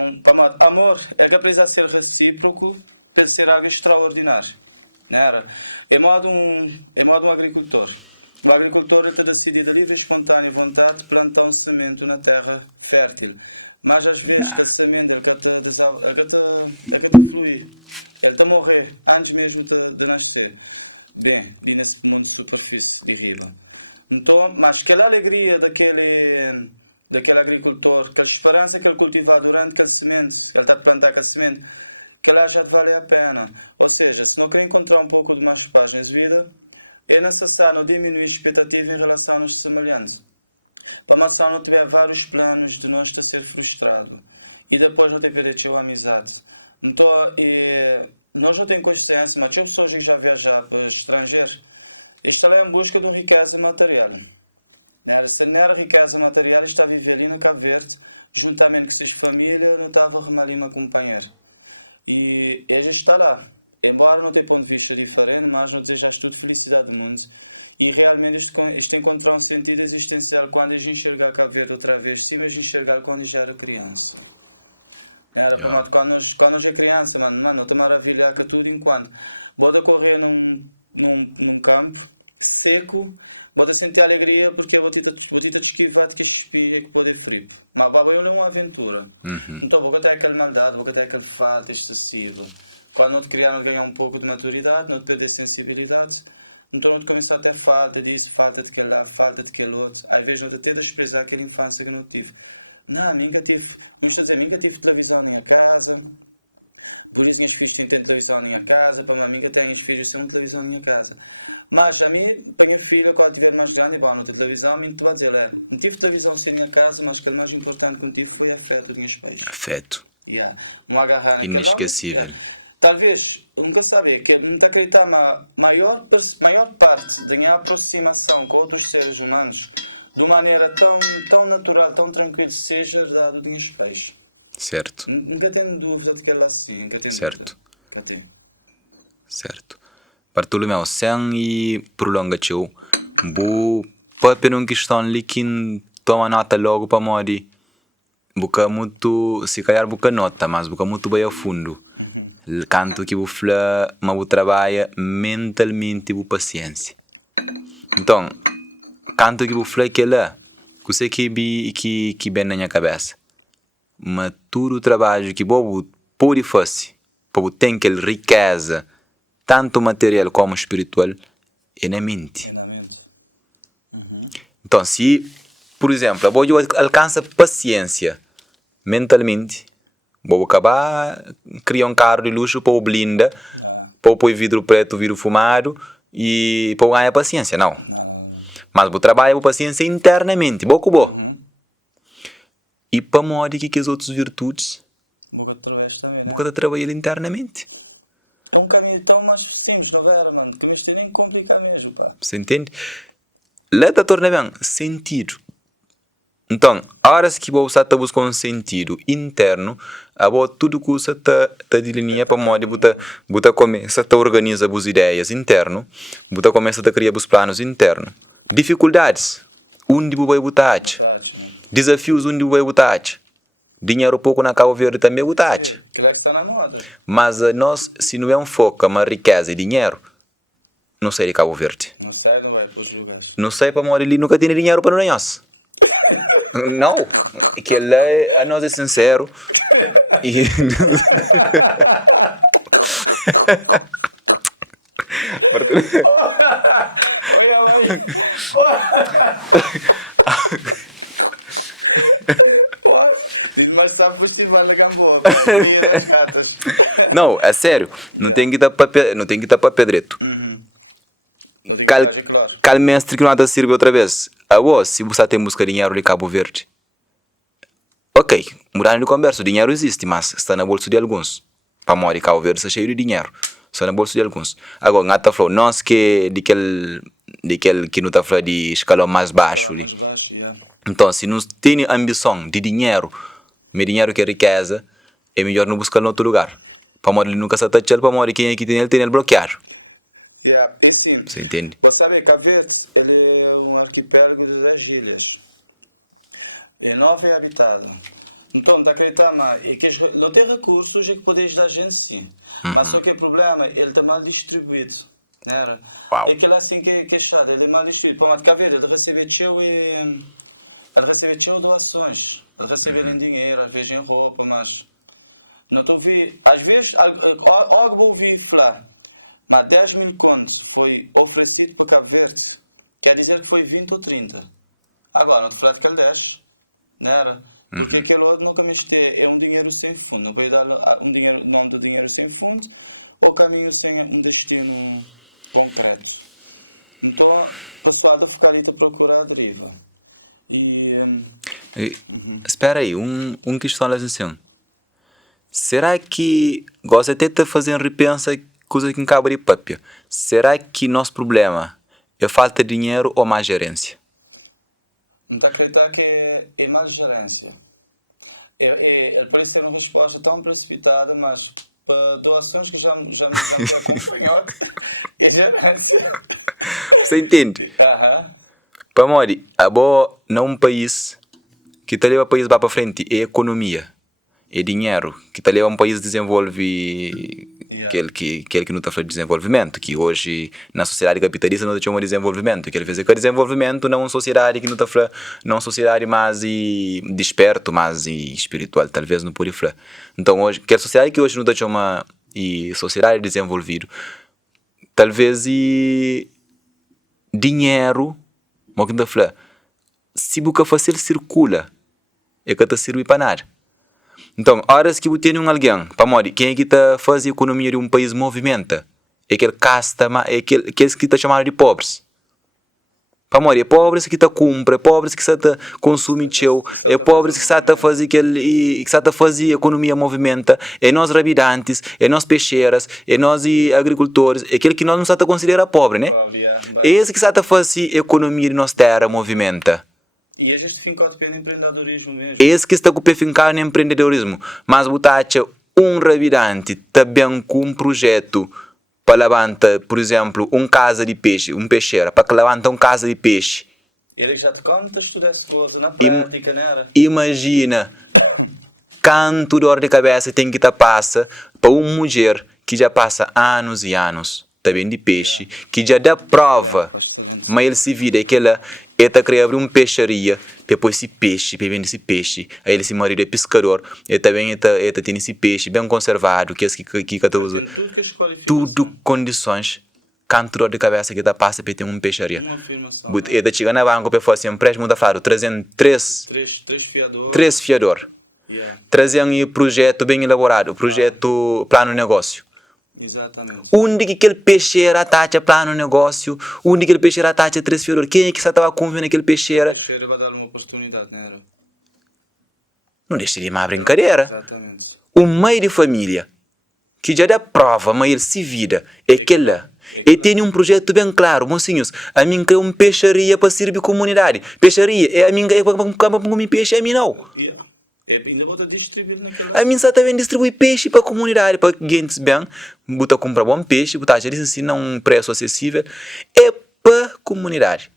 amor, é que precisa ser recíproco para ser algo extraordinário. É modo um agricultor. O agricultor está decidido de livre e espontânea vontade de plantar um semente na terra fértil. Mas às vezes a semente ele quer fluir, ele está a morrer antes mesmo de nascer. Bem, e nesse mundo de superfície e riba. Então, mas aquela alegria daquele agricultor, aquela esperança que ele cultiva durante aquela semente, ele está a plantar aquela semente, que lá já vale a pena. Ou seja, se não quer encontrar um pouco de mais paz na vida, é necessário diminuir a expectativa em relação aos semelhantes. Para a não tiver vários planos de não estar a ser frustrado. E depois não ter direito à amizade. Então, nós não temos consciência, mas as pessoas que já viajam para estrangeiros estão em busca de riqueza material. Se não era riqueza material, está a viver ali no Cabo Verde, juntamente com suas famílias, não está a dormir ali uma companheira. E ele está lá. Embora não tenha ponto de vista diferente, mas não deseja tudo felicidade do mundo. E realmente isto encontra um sentido existencial quando a gente enxergar Cabo Verde outra vez, sim, mas enxergar quando já era criança. Era quando nós é criança, mano, eu tô maravilhado com tudo enquanto. Bota correr num campo seco, bota sentir alegria porque eu vou te esquivar de que espinha que pode frio. Mas baba eu não é uma aventura. Então vou ter aquela maldade, vou ter aquela falta excessiva. Quando não te criaram ganhar um pouco de maturidade, não te perder sensibilidade, então não te começar a ter falta disso, falta de aquele lado, falta de aquele outro. Às vezes não te ter desprezar aquela infância que não tive. Não, nunca tive, vamos dizer, nunca tive televisão na minha casa. Por isso, meus filhos têm televisão na minha casa. Para mim, que tenho os filhos sem televisão na minha casa. Mas a mim, para a minha filha, quando tiver mais grande, bom, não tem televisão, a mim te vai dizer, não tive televisão sem minha casa, mas o que é mais importante que tive foi afeto dos meus pais. Afeto. Um agarrar. Inesquecível. Talvez, nunca saber, que não acreditar, mas maior parte da minha aproximação com outros seres humanos, de maneira tão natural, tão tranquila, seja dado dos meus pais. Certo. Nunca tenho dúvida de que ela assim. Nunca tenho certo. Dúvida. Certo. Bartolomeu, sem e prolonga teu, bu papi num questão ali que toma nota logo para modi. Buca muito, se calhar buca nota, mas buca muito bem a fundo. Canto que bu fla, mas bu trabalha mentalmente bu paciência. Então, canto que bu fla que lá, que sei que bem na minha cabeça. Mas tudo o trabalho que bu pode fazer, para bu ter aquela riqueza, tanto material como espiritual, é na mente. Então, se, por exemplo, eu alcança paciência mentalmente, vou acabar criar um carro de luxo para o blinda, para o pôr vidro preto, vidro fumado e para ganhar paciência, não. Mas vou trabalhar com paciência internamente, pouco bom. E para modo que as outras virtudes, vou trabalhar internamente. É um caminho tão mais simples, não é, mano? Que isto nem complica mesmo, pá. Você entende? Lá está torna bem sentido. Então, a hora que você está buscando um sentido interno, tudo que você está delineando para modo você começa a organizar as ideias interno, você começa a criar os planos internos. Dificuldades, onde você vai botar? Desafios, onde você vai botar? Dinheiro pouco na Cabo Verde também botar. Mas nós, se não é um foco, uma riqueza e dinheiro, não sai de Cabo Verde. Não sai para modo ali, nunca tem dinheiro para nós. Não, que lá a nós é sincero e não, é sério, não tem que estar para pedreto. Cal mestre que não está servir outra vez. Se você tem busca dinheiro de Cabo Verde, ok, mudando de conversa, o dinheiro existe, mas está na bolsa de alguns. Para morar em Cabo Verde está cheio de dinheiro, está na bolsa de alguns. Agora, não está falando, nós que que não está falando de escalão mais baixo. Então, se não tem ambição de dinheiro, meu dinheiro que é riqueza, é melhor não buscar em outro lugar. Para morar ele nunca se está para morar quem é que tem ele bloqueado. Sim. Você entende? Você sabe, Cabo Verde, ele é um arquipélago de 10 ilhas. E 9 é habitado. Então, está acreditando, que não tem recursos e que pode ajudar a gente sim. Mas só que o problema, ele está mal distribuído. Né? Uau. É aquilo assim que é chato, ele é mal distribuído. Como Cabo Verde, ele recebe doações. Ele recebe em dinheiro, às vezes em roupa, mas... Não estou ouvindo... Às vezes, algo vou ouvir falar. Mas 10 mil contos foi oferecido para Cabo Verde, quer dizer que foi 20 ou 30. Agora, não te falar de aquele 10, não era? Porque aquele outro nunca me é um dinheiro sem fundo. Não vai dar um dinheiro, não do dinheiro sem fundo, ou caminho sem um destino concreto. Então, o pessoal está ficar ali a procurar a deriva. Espera aí, questão da atenção. Será que gosta até de fazer repensa coisa que acaba de papia? Será que nosso problema é falta de dinheiro ou má gerência? Não está a acreditar que é má gerência. Ele parece ser uma resposta tão precipitada, mas para doações que já me acompanhou, é gerência. Você entende? Aham. Para mori, a boa não um país que está leva o país para frente é economia, é dinheiro que está leva um país desenvolve que não está falando de desenvolvimento, que hoje na sociedade capitalista não chama de desenvolvimento, que ele fez que desenvolvimento não é uma sociedade que não está falando, não é uma sociedade mais desperto, mais espiritual, talvez não pode falar. Então hoje, que a sociedade que hoje não está chama de sociedade desenvolvida, talvez dinheiro, mas que não está falando, se busca fazer circula, é que está servir para nada. Então, horas que você tem alguém, para morrer, quem é que está fazendo a economia de um país movimenta? É aquele casta, é aqueles que está chamado de pobres. Para morrer, é pobres que está compra, é pobres que está consumir teu, é pobres que está fazer que está fazer a economia movimenta, é nós habitantes, é nós peixeiras, é nós agricultores, é aquele que nós não está considerar pobre, né? É esse que está fazer a economia de nossa terra movimenta. E a gente fica de empreendedorismo mesmo. Esse que está com o pé fincado no empreendedorismo. Mas botacha um rabidante também com um projeto para levantar, por exemplo, casa de peixe, um peixeira, para que levanta casa de peixe. Ele já te conta estudar essa coisa na prática, não era? Imagina quanto dor de cabeça tem que estar passa para uma mulher que já passa anos e anos também de peixe, que já dá prova, mas ele se vira que ela está querendo abrir uma peixaria, depois esse peixe, para vender esse peixe, aí ele se marido é pescador, ele também está tendo esse peixe bem conservado, que é que usa tudo condições, quanto dor de cabeça que está passa para ter uma peixaria. Ele está chegando na banca para fazer um empréstimo, está falando, trazendo três fiador. Trazendo um projeto bem elaborado, projeto plano de negócio. Exatamente. Onde que aquele peixeira taxa plano de negócio, onde que aquele peixeira taxa três fiador, quem é que estava confiando naquele peixeira? O peixeira vai dar uma oportunidade, não era? Não deixa de uma brincadeira. Exatamente. O meio de família, que já dá prova, mas ele se vira, é aquele. E tem um projeto bem claro, mocinhos, a mim quer uma peixaria para servir a comunidade. Peixaria, é a mim que para comer peixe, é a mim não. A mim só também distribui peixe para a comunidade, para gente bem, botar comprar bom peixe, botar a assim um preço acessível, é para a comunidade.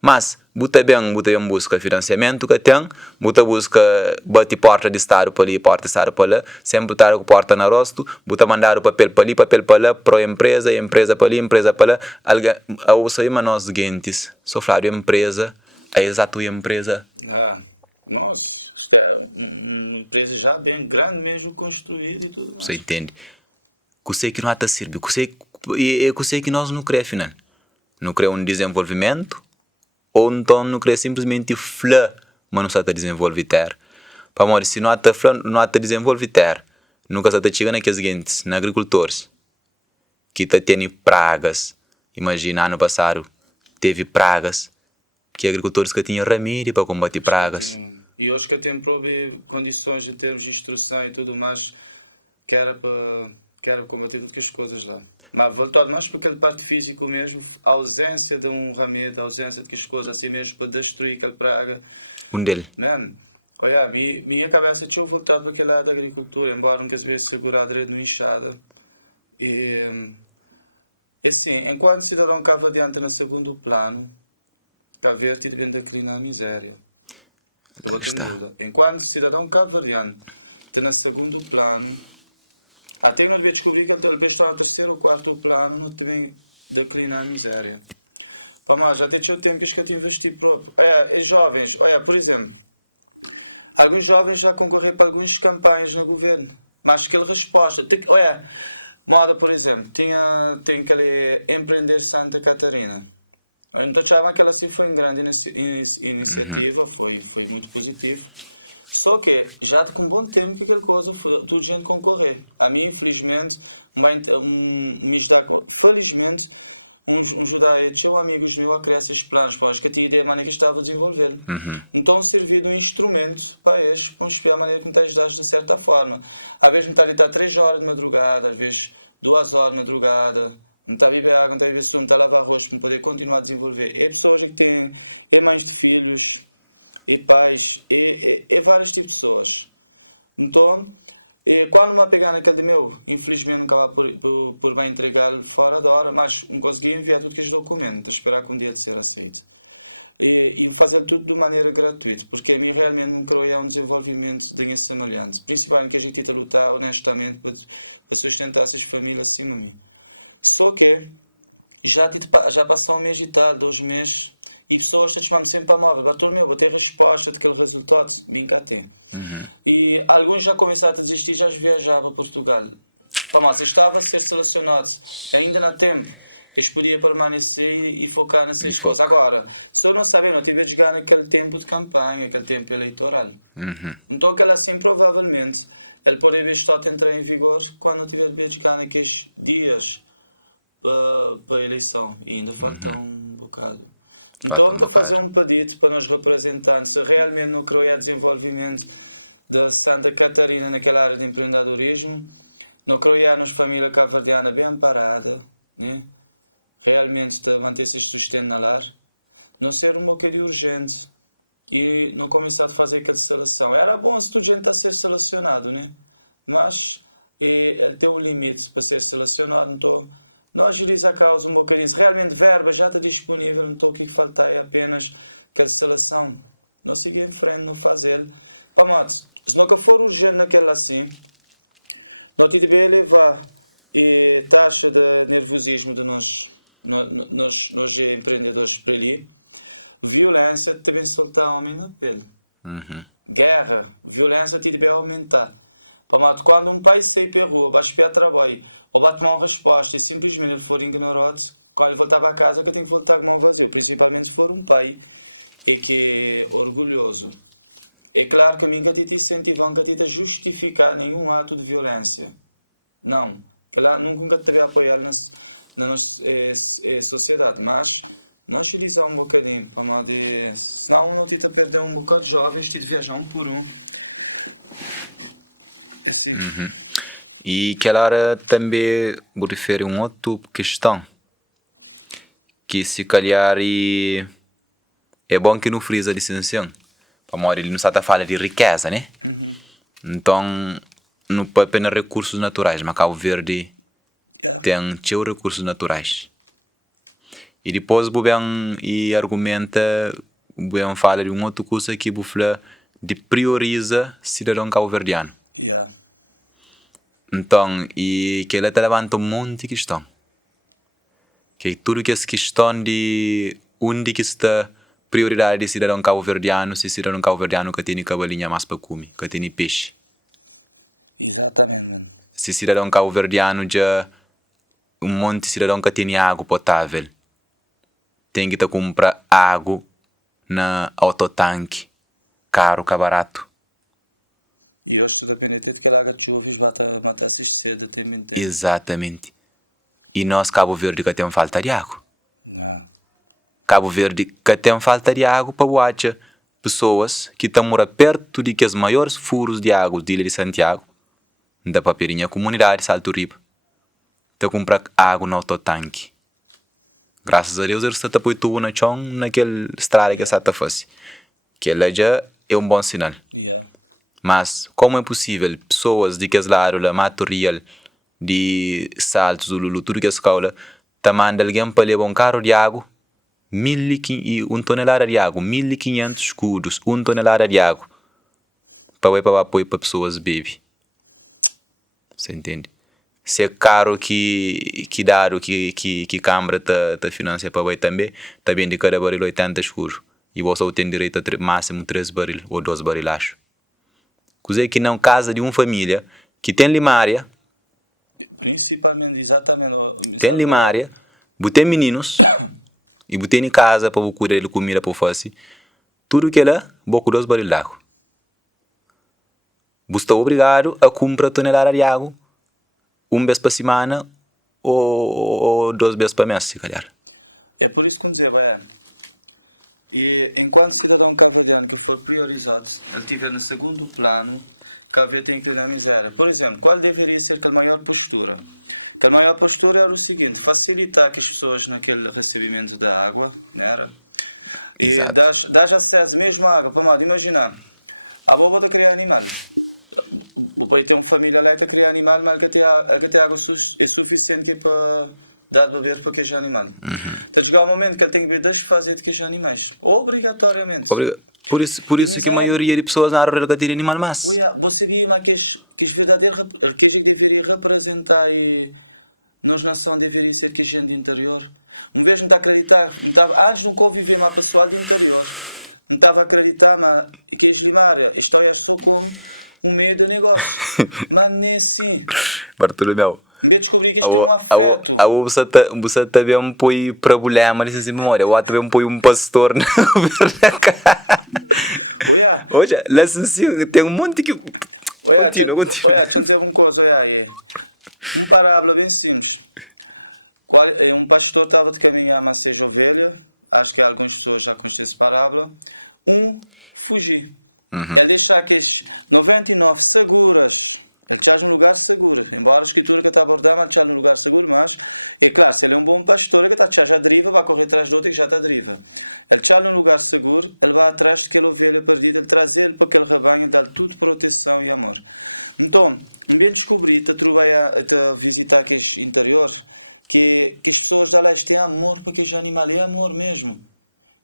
Mas, botar bem busca financiamento que tem, botar busca bate porta de estado para ali, porta de estado para lá, sempre botar a porta na rosto, botar mandar o papel para lá, para a empresa para ali, empresa para lá, ao sair mas nós gentes, só falar de empresa, é exato a empresa. Nossa. Uma empresa já bem grande mesmo, construída e tudo mais. Você entende? Você que não está servindo, você que nós não queremos, final. Não queremos um desenvolvimento, ou então não queremos simplesmente flã, mas não está desenvolver terra. Para morrer, se não está flã, não está desenvolver terra, nunca está chegando naqueles gentes, na agricultores, que está tendo pragas. Imagina, ano passado, teve pragas, que agricultores que tinham remédio para combater pragas. E hoje que tem condições em termos de instrução e tudo mais, quero combater todas as coisas lá. Mas voltado mais para aquele parte físico mesmo, a ausência de um remédio, a ausência de que as coisas assim mesmo para destruir aquela praga. Dele. Olha, minha cabeça tinha voltado para aquele lado da agricultura, embora nunca se tivesse segurado dentro no inchado. E assim, enquanto cidadão que estava adiante no segundo plano, está a ver que deve declinar a miséria. Enquanto cidadão cabo-verdiano está no segundo plano, até não devia descobrir que ele está no terceiro ou quarto plano, não também declinar a miséria. Mas já tinha tempo que eu tinha investido próprio. Jovens, olha, por exemplo, alguns jovens já concorreram para algumas campanhas no governo, mas aquela resposta, olha, moda, por exemplo, tem que empreender Santa Catarina. Então achava que ela sim foi uma grande iniciativa, foi muito positivo. Só que já com um bom tempo que aquela coisa foi tudo gente concorrer. A mim, infelizmente, felizmente, ajudar tinha amigos meus a criar esses planos, pá, que tinha ideia de maneira que estava a desenvolver. Então serviu de um instrumento para eles, para espiar a maneira que me ajudar de certa forma. Às vezes me está a estar 3 horas de madrugada, às vezes 2 horas de madrugada, me está a beber água, me está a beber sumo, me está a lavar arroz para poder continuar a desenvolver. É pessoas que têm, é mães de filhos, é pais, é vários tipos de pessoas. Então, quando me pegar naquele meu, infelizmente nunca vai por bem entregar fora da hora, mas não consegui enviar tudo aqueles documentos, esperar que um dia de ser aceito. E fazer tudo de maneira gratuita, porque a mim realmente não creio um desenvolvimento de semelhante, principalmente que a gente está a lutar honestamente para sustentar essas famílias assim no mundo. Só que já passou um mês e tal, 2 meses, e pessoas se chamam sempre a móvel, para meu, eu tenho resposta daquele resultado, bem cá tem. E alguns já começaram a desistir, já viajavam para Portugal. Mas estava a ser selecionado, ainda não há tempo. Eles podiam permanecer e focar nessas coisas. Agora, se eu não sabia, não tive de jogar naquele tempo de campanha, aquele tempo eleitoral. Então, aquela assim, provavelmente, ele poderia estar a entrar em vigor quando eu tiver de jogar naqueles dias para a eleição. E ainda falta um bocado. Então, estou a fazer um pedido para nos representantes. Se realmente não creio desenvolvimento de Santa Catarina naquela área de empreendedorismo, não creio nos família cabo-verdiana bem parada, né? Realmente de manter-se sustento na lar, não ser um bocadinho urgente e não começar a fazer aquela seleção. Era bom se tudo gente a ser selecionado, né? Mas tem um limite para ser selecionado, então não agiliza a causa um bocadinho. Se realmente verba já está disponível, não estou aqui a faltar apenas aquela seleção. Não seguir em frente, não fazer. Mas, se não for urgente naquela assim, não te deve levar a taxa de nervosismo de nós empreendedores para ali. Violência também soltar homem na pele. Guerra, violência te deve aumentar. Mas quando um pai sai pela rua, vai espiar trabalho, ou vai tomar uma resposta e simplesmente ele for ignorado, quando ele voltar para casa, que tem que voltar como fazer. Principalmente se for um pai que é orgulhoso. É claro que a mim que te incentivam, que te justificar nenhum ato de violência. Não. Claro, nunca teria apoiado na nossa sociedade, mas nós utilizamos um bocadinho, senão não te perder um bocado de jovens, te viajar um por um. E que ela também me refere a uma outra questão, que se calhar é bom que não frisa a distinção, para ele não está a falar de riqueza, né? Então, não é apenas recursos naturais, mas Cabo Verde tem seus recursos naturais. E depois o e argumenta, o fala de uma outra coisa que o de prioriza cidadão cabo-verdiano. Então, e que ele levanta um monte de questão. Que tudo que é questão de onde que está prioridade de cidadão cabo-verdiano, se cidadão cabo-verdiano que tem cabalinha mais para comer, que tem peixe. Se cidadão cabo-verdiano já um monte de cidadão que tem água potável, tem que comprar água na autotanque, caro que barato. E eu estou dependente de que ela de chuvas matar cedo também. Exatamente. E nós, Cabo Verde, que temos falta de água. Cabo Verde, que tem falta de água para boate pessoas que estão morando perto de que os maiores furos de água de Ilha de Santiago, da papeirinha comunidade Salto Riba, para comprar água no autotanque. Graças a Deus, eles estão apoiando tudo na chão, naquele estrada que está a fazer. Que ela já é um bom sinal. Mas, como é possível, pessoas de que as lados, o material de saltos, tudo que é escola, tá mandando alguém para levar um carro de água, 1 tonelada de água, 1.500 escudos, 1 tonelada de água, para apoio para pessoas beber. Você entende? Se é caro que dado que Câmara tá financia para vai também de cada barril 80 escuros. E você só tem direito a máximo 3 baril ou 2 baril, acho. Coisa que não casa de uma família que tem limária. Principalmente, exatamente. Tem limária, tem meninos, e tem em casa para cuidar de comida para fazer. Tudo que ela, boco 2 baril de água. Você está obrigado a comprar tonelada de água, vez por semana, ou 2 vezes por mês, se calhar. É por isso que dizer, vai. E enquanto o cidadão cabo-verdiano que for priorizado, ele estiver no segundo plano, Cabo tem que organizar. Por exemplo, qual deveria ser a maior postura? A maior postura era o seguinte: facilitar que as pessoas naquele recebimento da água, não era? E Exato. dás acesso mesmo à água. Vamos imaginar, a vovó de criar animal. O pai tem uma família lá que cria animal, mas que tem água é suficiente para dar de beber para aqueles animais. Então chega um momento que ele tem que ver desfazer de aqueles animais. Obrigatoriamente. Por isso que a maioria de pessoas não arrega animal mais. Você sabia que os verdadeiros que deveria representar nas nações deveria ser que a gente do interior. Uma vez não está a acreditar, não convivi uma pessoa do interior. Não estava a acreditar que as limárias, isto é só como um meio de negócio. Mas nem assim. Bartolomeu. Descobri que isto é um afeto. Você também me põe problema nessa memória. Eu também me põe um pastor na Olha, lá assim, tem um monte que... Continua. Olha, deixa eu dizer uma coisa aí. Uma parábola bem simples. Um pastor estava de caminhar a seja ovelha. Acho que algumas pessoas já conhecem essa parábola. Fugir. É deixar aqueles 99 seguras. Deixar num lugar seguro. Embora a escritura que estava a dar, deixar num lugar seguro, mas é claro, se ele é um bom pastor, ele está já deriva, vai correr atrás do outro e já está deriva. Ele está num lugar seguro, ele vai atrás daquela ovelha perdida, trazendo para aquele rebanho e dar tudo proteção e amor. Então, em vez de descobrir, de visitar aqueles interiores, que as pessoas da leste têm amor para aqueles animais, é amor mesmo.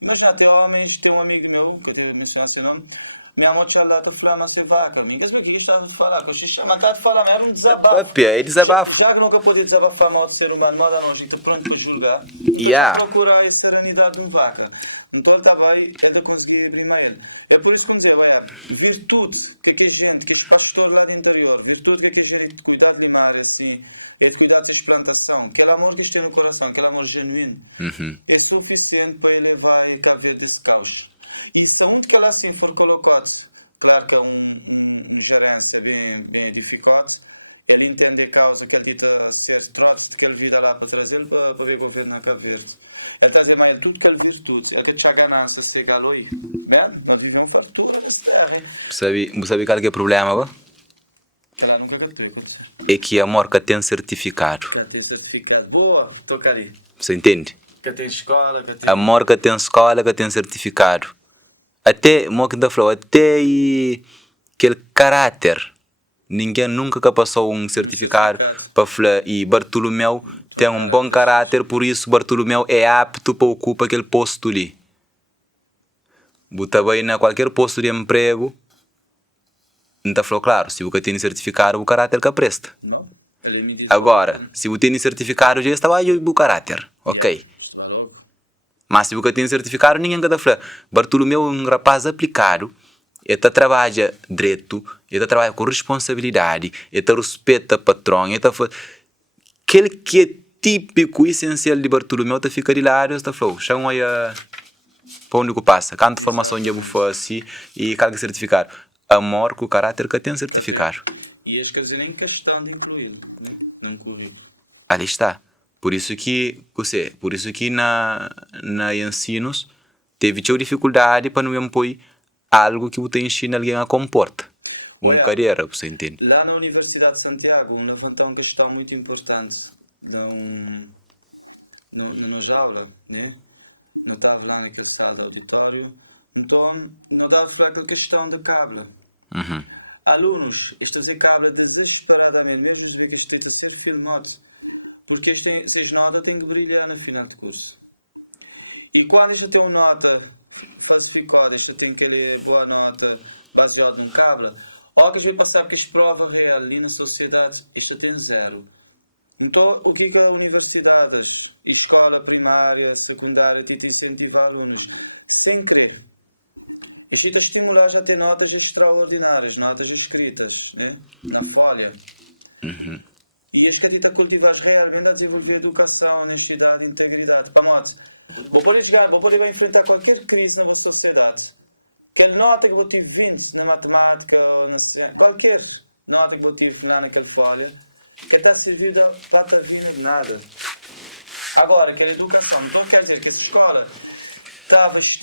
Imagina, tem homens, tem um amigo meu, que eu tenho mencionado seu nome, minha mãe tinha lá de falar, mas você vaca, amiga. Mas o que estava a falar? Que eu chama cara de falar, mas era um desabafo. É desabafo. Já que nunca podia desabafar mal de ser humano, nada não, gente, pronto para julgar. Procurar a serenidade de um vaca. Então ele estava aí, ele conseguia abrir ele. É por isso que eu dizia, olha, virtude que a gente, que os pastores lá do interior, virtude que a gente de cuidar de mar, assim, é de cuidar de plantação, aquele amor que tem no coração, aquele amor genuíno, é suficiente para elevar a cabeça desse caos. E se onde que ela assim for colocado, claro que é um gerência bem edificado, ele entende a causa que ele dita ser trote, que ele vida lá para trazer para ver governo na Cabo Verde. Ele está a dizer, mas é tudo que ele virtude, ele tem a ganância, se galou aí. Bem, nós vivemos fartura nessa terra. Sabe qual que é o problema agora? É que a morca tem certificado. Tem certificado. Boa, toca ali. Você entende? Que tem escola, que tem... A morca tem escola, que tem certificado. Até, até aquele caráter. Ninguém nunca passou um certificado para falar. E Bartolomeu tem um bom caráter, por isso Bartolomeu é apto para ocupar aquele posto ali. Bota bem na qualquer posto de emprego. Não está falando claro, se você tem certificado, o caráter que presta. Agora, se você tem certificado, já está aí o caráter. Ok. Mas se você tem certificado, ninguém está falando. Bartolomeu é um rapaz aplicado. Ele trabalha direito, ele trabalha com responsabilidade, ele respeita o patrão, ele aquele que é típico, essencial de Bartolomeu, está fica de lado, está falando, chama aí para onde que passa, quanta formação de eu faço e carga certificado. Amor com o caráter que tem certificado. E as coisas nem questão de incluir, né? Num currículo. Ali está. Por isso que na ensinos teve dificuldade para não impor algo que você ensina alguém a comporta. Uma carreira, você entende? Lá na Universidade de Santiago, levantou uma questão muito importante nas aulas, né? Não estava lá naquele sala de auditório, então não dava para aquela questão da cabla. Alunos, estão a fazer cabla desesperadamente, mesmo de ver que isto está a ser filmado, porque essas notas têm que brilhar no final do curso. E quando isto tem uma nota falsificada, isto tem aquela boa nota baseada num cabla, ou que a gente passar que as provas reais ali na sociedade, isto tem 0. Então, o que as universidades, escola primária, secundária, tentam incentivar alunos? Sem querer. Isto estimular já ter notas extraordinárias, notas escritas, né? Na folha. E as que tenta cultivar realmente a desenvolver educação, honestidade e integridade. Para nós, vou poder enfrentar qualquer crise na vossa sociedade. Aquela nota que eu tive 20 na matemática, ou na ciência, qualquer nota que eu tive lá naquela folha, que está servido a patavina de nada. Agora, que a educação, então quer dizer que essa escola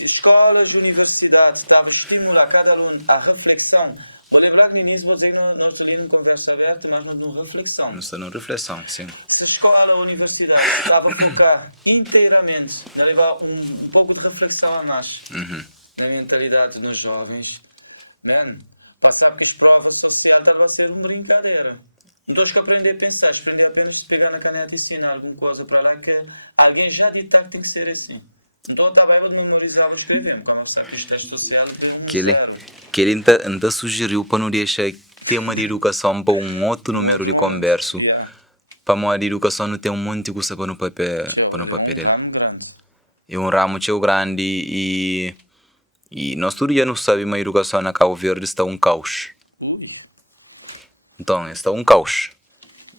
escolas, universidades, estava a estimular cada aluno a reflexão. Vou lembrar que no início vou dizer que nós estamos ali numa conversa aberta, mas não numa reflexão. Não está numa reflexão, sim. Se a escola ou a universidade estava a focar inteiramente a levar um pouco de reflexão a mais na mentalidade dos jovens, passar porque as provas sociais estavam a ser uma brincadeira. Não tens que aprender a pensar, aprender apenas a pegar na caneta e ensinar alguma coisa para lá que alguém já ditar que tem que ser assim. Então estava a memorizar o escrever, como sabe que isto é social. Que ele ainda sugeriu para não deixar tema de educação para um outro número de converso. Para uma de educação não tem um monte de coisa para no papel dele. É um ramo tão grande e nós tudo já não sabemos a educação na Cabo Verde está um caos. Então, está um caos.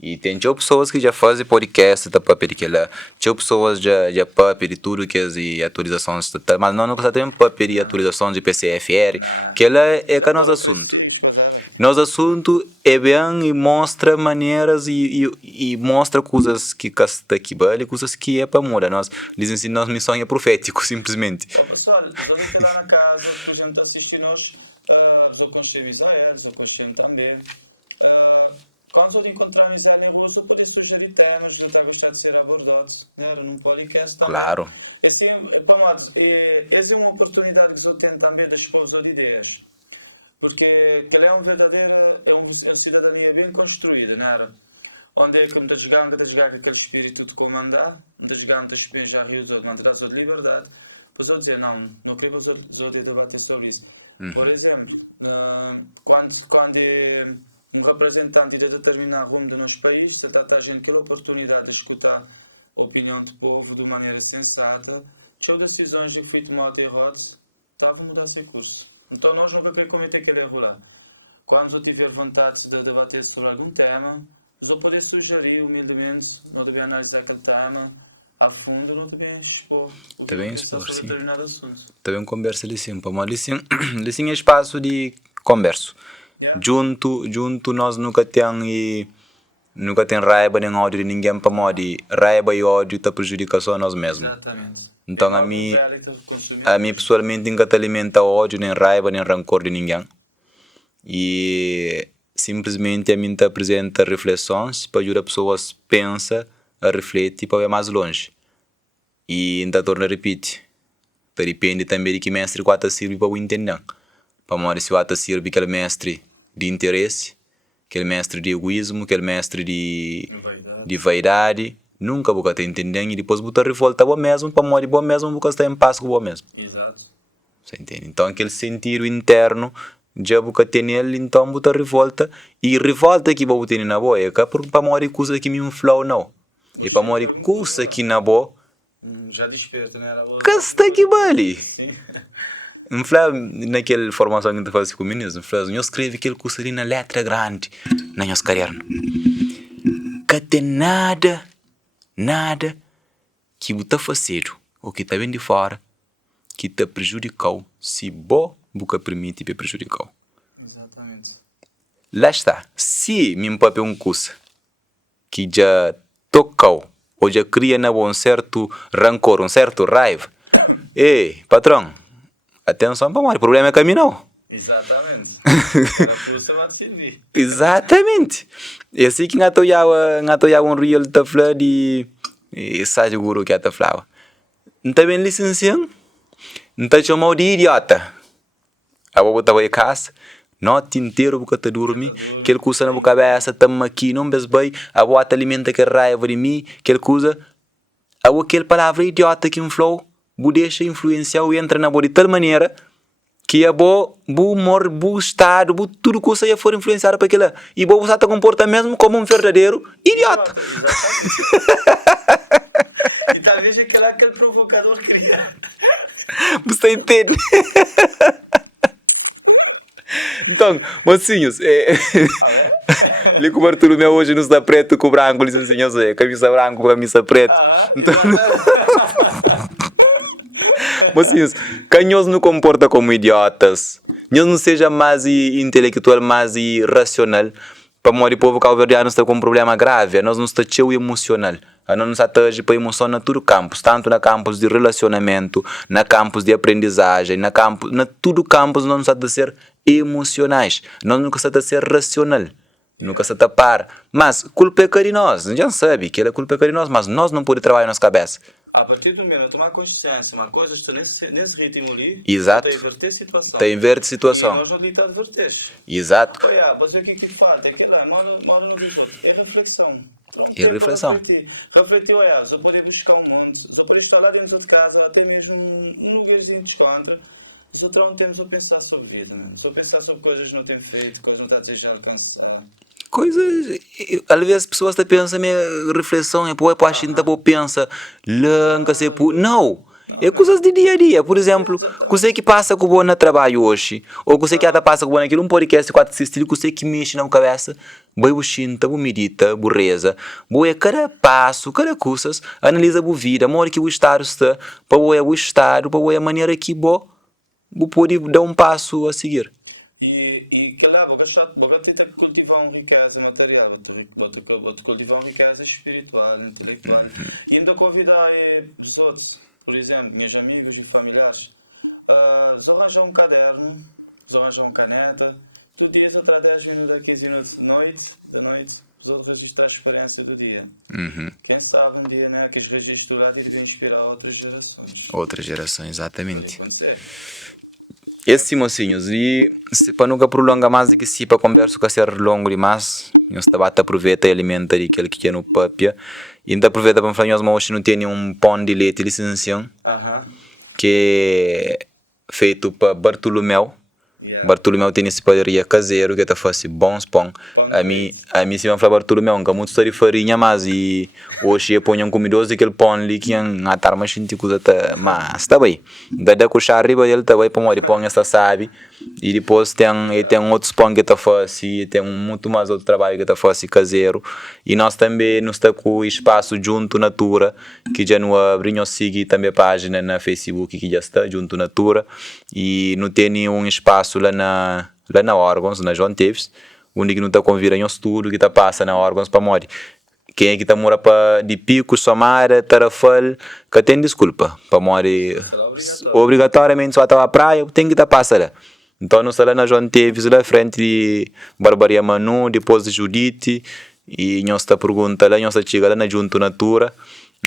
E tem pessoas que já fazem podcast da papel que lá. Tinha pessoas já papel de tudo que é atualizações, mas não só tem papel de atualizações de PCFR, que ela é que é nosso assunto. Nosso assunto é bem e mostra maneiras e mostra coisas que está aqui e coisas que é para mudar. Nós dizem assim, nossa missão é profético, simplesmente. Pessoal, estou aqui lá na casa, por exemplo, assistir nós, estou com o Israel, estou com o também. Quando encontrarmos ela em rua, eu poder sugerir temas que eu gostar de ser abordados, num podcast. Claro. Essa é uma oportunidade que eu tenho também de expor as ideias. Porque ele é uma cidadania bem construída, não é? Onde é que muitas vezes aquele espírito de comandar, muitas vezes penjar rios ou manter de liberdade, pois eu dizer, não quero debater sobre isso. Por exemplo, quando é um representante de determinado rumo do nosso país, se está a gente ter a oportunidade de escutar a opinião do povo de maneira sensata, tinha decisões que foi tomada errada, estava a mudar seu curso. Então nós nunca queremos cometer aquele erro lá. Quando eu tiver vontade de debater sobre algum tema, eu poder sugerir humildemente, não deve analisar aquele tema a fundo, não deve expor o que é sobre determinado assunto. Também conversa ali sim, ali é espaço de conversa. Yeah. Junto nós nunca tem raiva nem ódio de ninguém para modo raiva e ódio está prejudica só nós mesmos. Exatamente. Então a mim pessoalmente nunca te alimenta ódio nem raiva nem rancor de ninguém e simplesmente a mim te apresenta reflexões para ajudar pessoas a pensar, a refletir para ver mais longe e ainda torna a repetir. Depende também de que mestre quatro sirve para o entender. Para modo se o ato sirve aquele mestre de interesse, aquele mestre de egoísmo, aquele mestre de vaidade, nunca vou te entender e depois vou te revoltar bom mesmo, para morrer bom mesmo, vou estar em paz com bom mesmo. Exato. Você entende? Então aquele sentido interno, já vou ter nele, então vou te revolta, e revolta que vou ter na boa, é porque para morrer coisa que me inflau não. E para morrer coisa que na boa, já desperta, né? Casta aqui vale. Sim. Naquela formação que a gente faz com o menino, eu escrevi aquele curso ali na letra grande, na nossa caderno. Que tem nada que você fazer, ou que está bem de fora, que te prejudicou, se você permite te prejudicou. Exatamente. Lá está. Se me papel um curso que já tocou, ou já cria um certo rancor, um certo raiva, ei, patrão, atenção para o problema é caminhão. Exatamente. Exatamente. É assim que ngato ya um real ta fla de sa guru que ta flava. Não bem licenciando. Não chamou de idiota. A boa tava em casa, noite inteiro porque te dormi, aquele coisa na boca cabeça, tamo aqui, não ves bem, a boa te alimenta que raiva de mim, aquele coisa, a boa aquela palavra idiota que inflou, bu deixa influenciar e entra na boa de tal maneira que a boa, bu humor, bu estado, bu tudo coisa ia for influenciado para aquilo, e boa você te comporta mesmo como um verdadeiro idiota. E talvez aquele provocador cria. Você entende? Então, mocinhos, Lico Bartolomeu hoje não está preto com branco, licencinhos, camisa branca com camisa preta. Então, mocinhos, canhos não comporta como idiotas, nós não seja mais intelectual, mais racional, Para morrer povo calverdiano está com um problema grave, nós não está cheio emocional. Nós não está para emoção na todo campos, tanto na campos de relacionamento, na campos de aprendizagem, na todo campos nós não está a ser emocionais, nós nunca está a ser racional, nunca está a par. Mas culpa é de nós, a gente sabe que a culpa é de nós, mas nós não podemos trabalhar na nossa cabeça. A partir do momento tomar consciência, uma coisa está nesse ritmo ali, Exato. tem inverter a situação. Tem inverter a situação. E nós não lhe está a advertir. Exato. Olha, mas o que falta? Aquilo lá, mora no disso. É reflexão. É reflexão. Refletir, olha, só poder buscar um mundo, só poder estar lá dentro de casa, até mesmo num lugarzinho de desconto. Só terá um tempo só pensar sobre vida, né? Só pensar sobre coisas que não tem feito, coisas que não está a desejar alcançar. Coisas, às vezes as pessoas estão pensando, minha reflexão é para a gente pensa, lanca se não, é coisas de dia a dia. Por exemplo, você que passa com o bom no trabalho hoje, ou você que até passa com o bom naquele podcast que assistir, você que mexe na cabeça, vai o xinta, o medita, o reza, boa cada passo, cada coisas, analisa a vida, mora que o estado está, para o estado, para a maneira que vou pode dar um passo a seguir. E que lá, vou tentar cultivar uma riqueza material, vou cultivar uma riqueza espiritual, intelectual. E ainda convidar os outros, por exemplo, meus amigos e familiares, arranjar um caderno, arranjar uma caneta, todo dia estar 10 minutos a 15 minutos da noite, registrar a experiência do dia. Quem sabe um dia, né, que os registros lá devem inspirar outras gerações. Outras gerações, exatamente. Pode acontecer. Esse mocinhos, e para nunca prolongar mais do que se para conversa que ser longo demais, nós aproveita e alimenta aquele que é no papia, e ainda aproveita para falar nós hoje não tem nenhum pão de leite licencião, que é feito para Bartolomeu. Bartolomeu tem esse padaria caseiro que faz bons pão. A mim se vai falar Bartolomeu, nunca muito de farinha, mas e hoje eu ponho um comidoso aquele pão ali que é a tarma gente coisa mas está bem. Daí com o arriba ele está bem para morrer pão essa sabe. E depois tem outros pão que faz e tem muito mais outro trabalho que faz caseiro. E nós também nos está com o espaço Junto Natura, que já não abre, nós siga também a página na Facebook que já está Junto Natura e não tem um espaço lá na órgãos, na João Teves, onde que não está convidando tudo que está passa na órgãos para morrer. Quem é que está mora para de Pico, Samara, Tarafal, que tem desculpa para morrer obrigatoriamente só está à praia, tem que estar passa lá. Então nós lá na João Teves, lá frente de Barbaria Manu, depois de Judite, e nós está pergunta lá, nós chega lá na Junto Natura,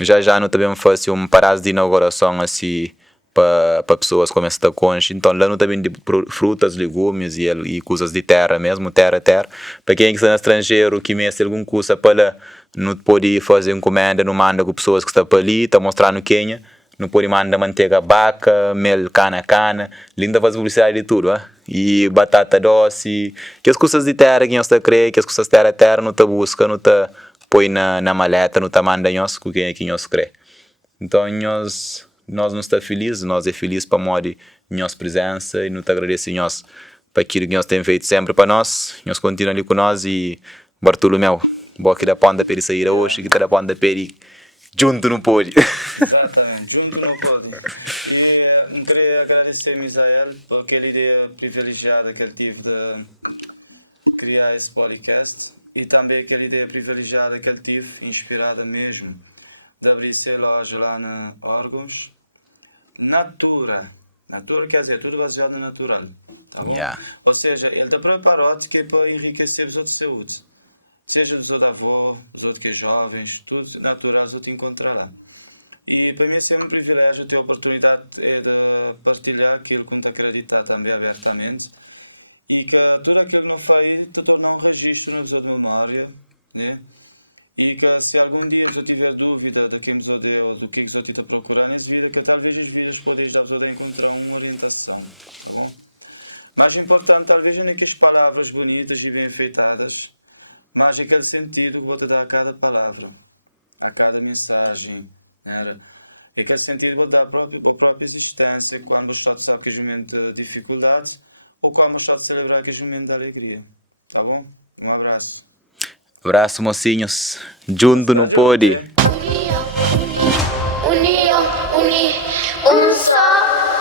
já não também faz um prazo de inauguração assim para pessoas começam a conhecer. Então lá não também de frutas, legumes e coisas de terra mesmo, terra. Para quem está no estrangeiro, que mexe alguma coisa para lá, não pode fazer encomenda, não manda com pessoas que estão para ali, está mostrando Quênia, não pode mandar manteiga vaca, mel cana, linda faz publicidade de tudo, e batata doce, que as coisas de terra que nós está crê, que as coisas de terra não está busca, não está põe na maleta, não está manda nós com quem é que nós crê. Então nós não está feliz, nós é feliz para morrer nossa presença e nos agradecemos para aquilo que nós temos feito sempre para nós continua ali com nós e Bartolomeu, boa que da ponta para ele sair hoje, que da ponta para ele junto no pode. Exatamente, junto no pode. E queria agradecer a Misael por aquela ideia privilegiada que ele teve de criar esse podcast e também aquela ideia privilegiada que ele teve, inspirada mesmo, de abrir essa loja lá na órgãos. Natura quer dizer, tudo baseado no natural, tá bom? Ou seja, ele está preparado que é para enriquecer os outros saúde, seja dos outros avós, os outros que é jovens, tudo natural, os outros encontrar lá. E para mim é sempre um privilégio ter a oportunidade de partilhar aquilo que te acreditar também abertamente e que tudo aquilo que não faz te tornar um registro na sua memória, né? E que se algum dia eu tiver dúvida de quem sou Deus, do que eu estou procurando nessa vida, que talvez as vidas podem já encontrar uma orientação, tá bom? Mais importante talvez não é que as palavras bonitas e bem feitadas, mas é aquele sentido que vou te dar a cada palavra, a cada mensagem, né? É aquele sentido que vou dar a própria existência, quando você sabe que é um momento de dificuldade, ou quando você celebrar que é um momento de alegria, tá bom? Um abraço. Abraço, mocinhos. Junto no pode.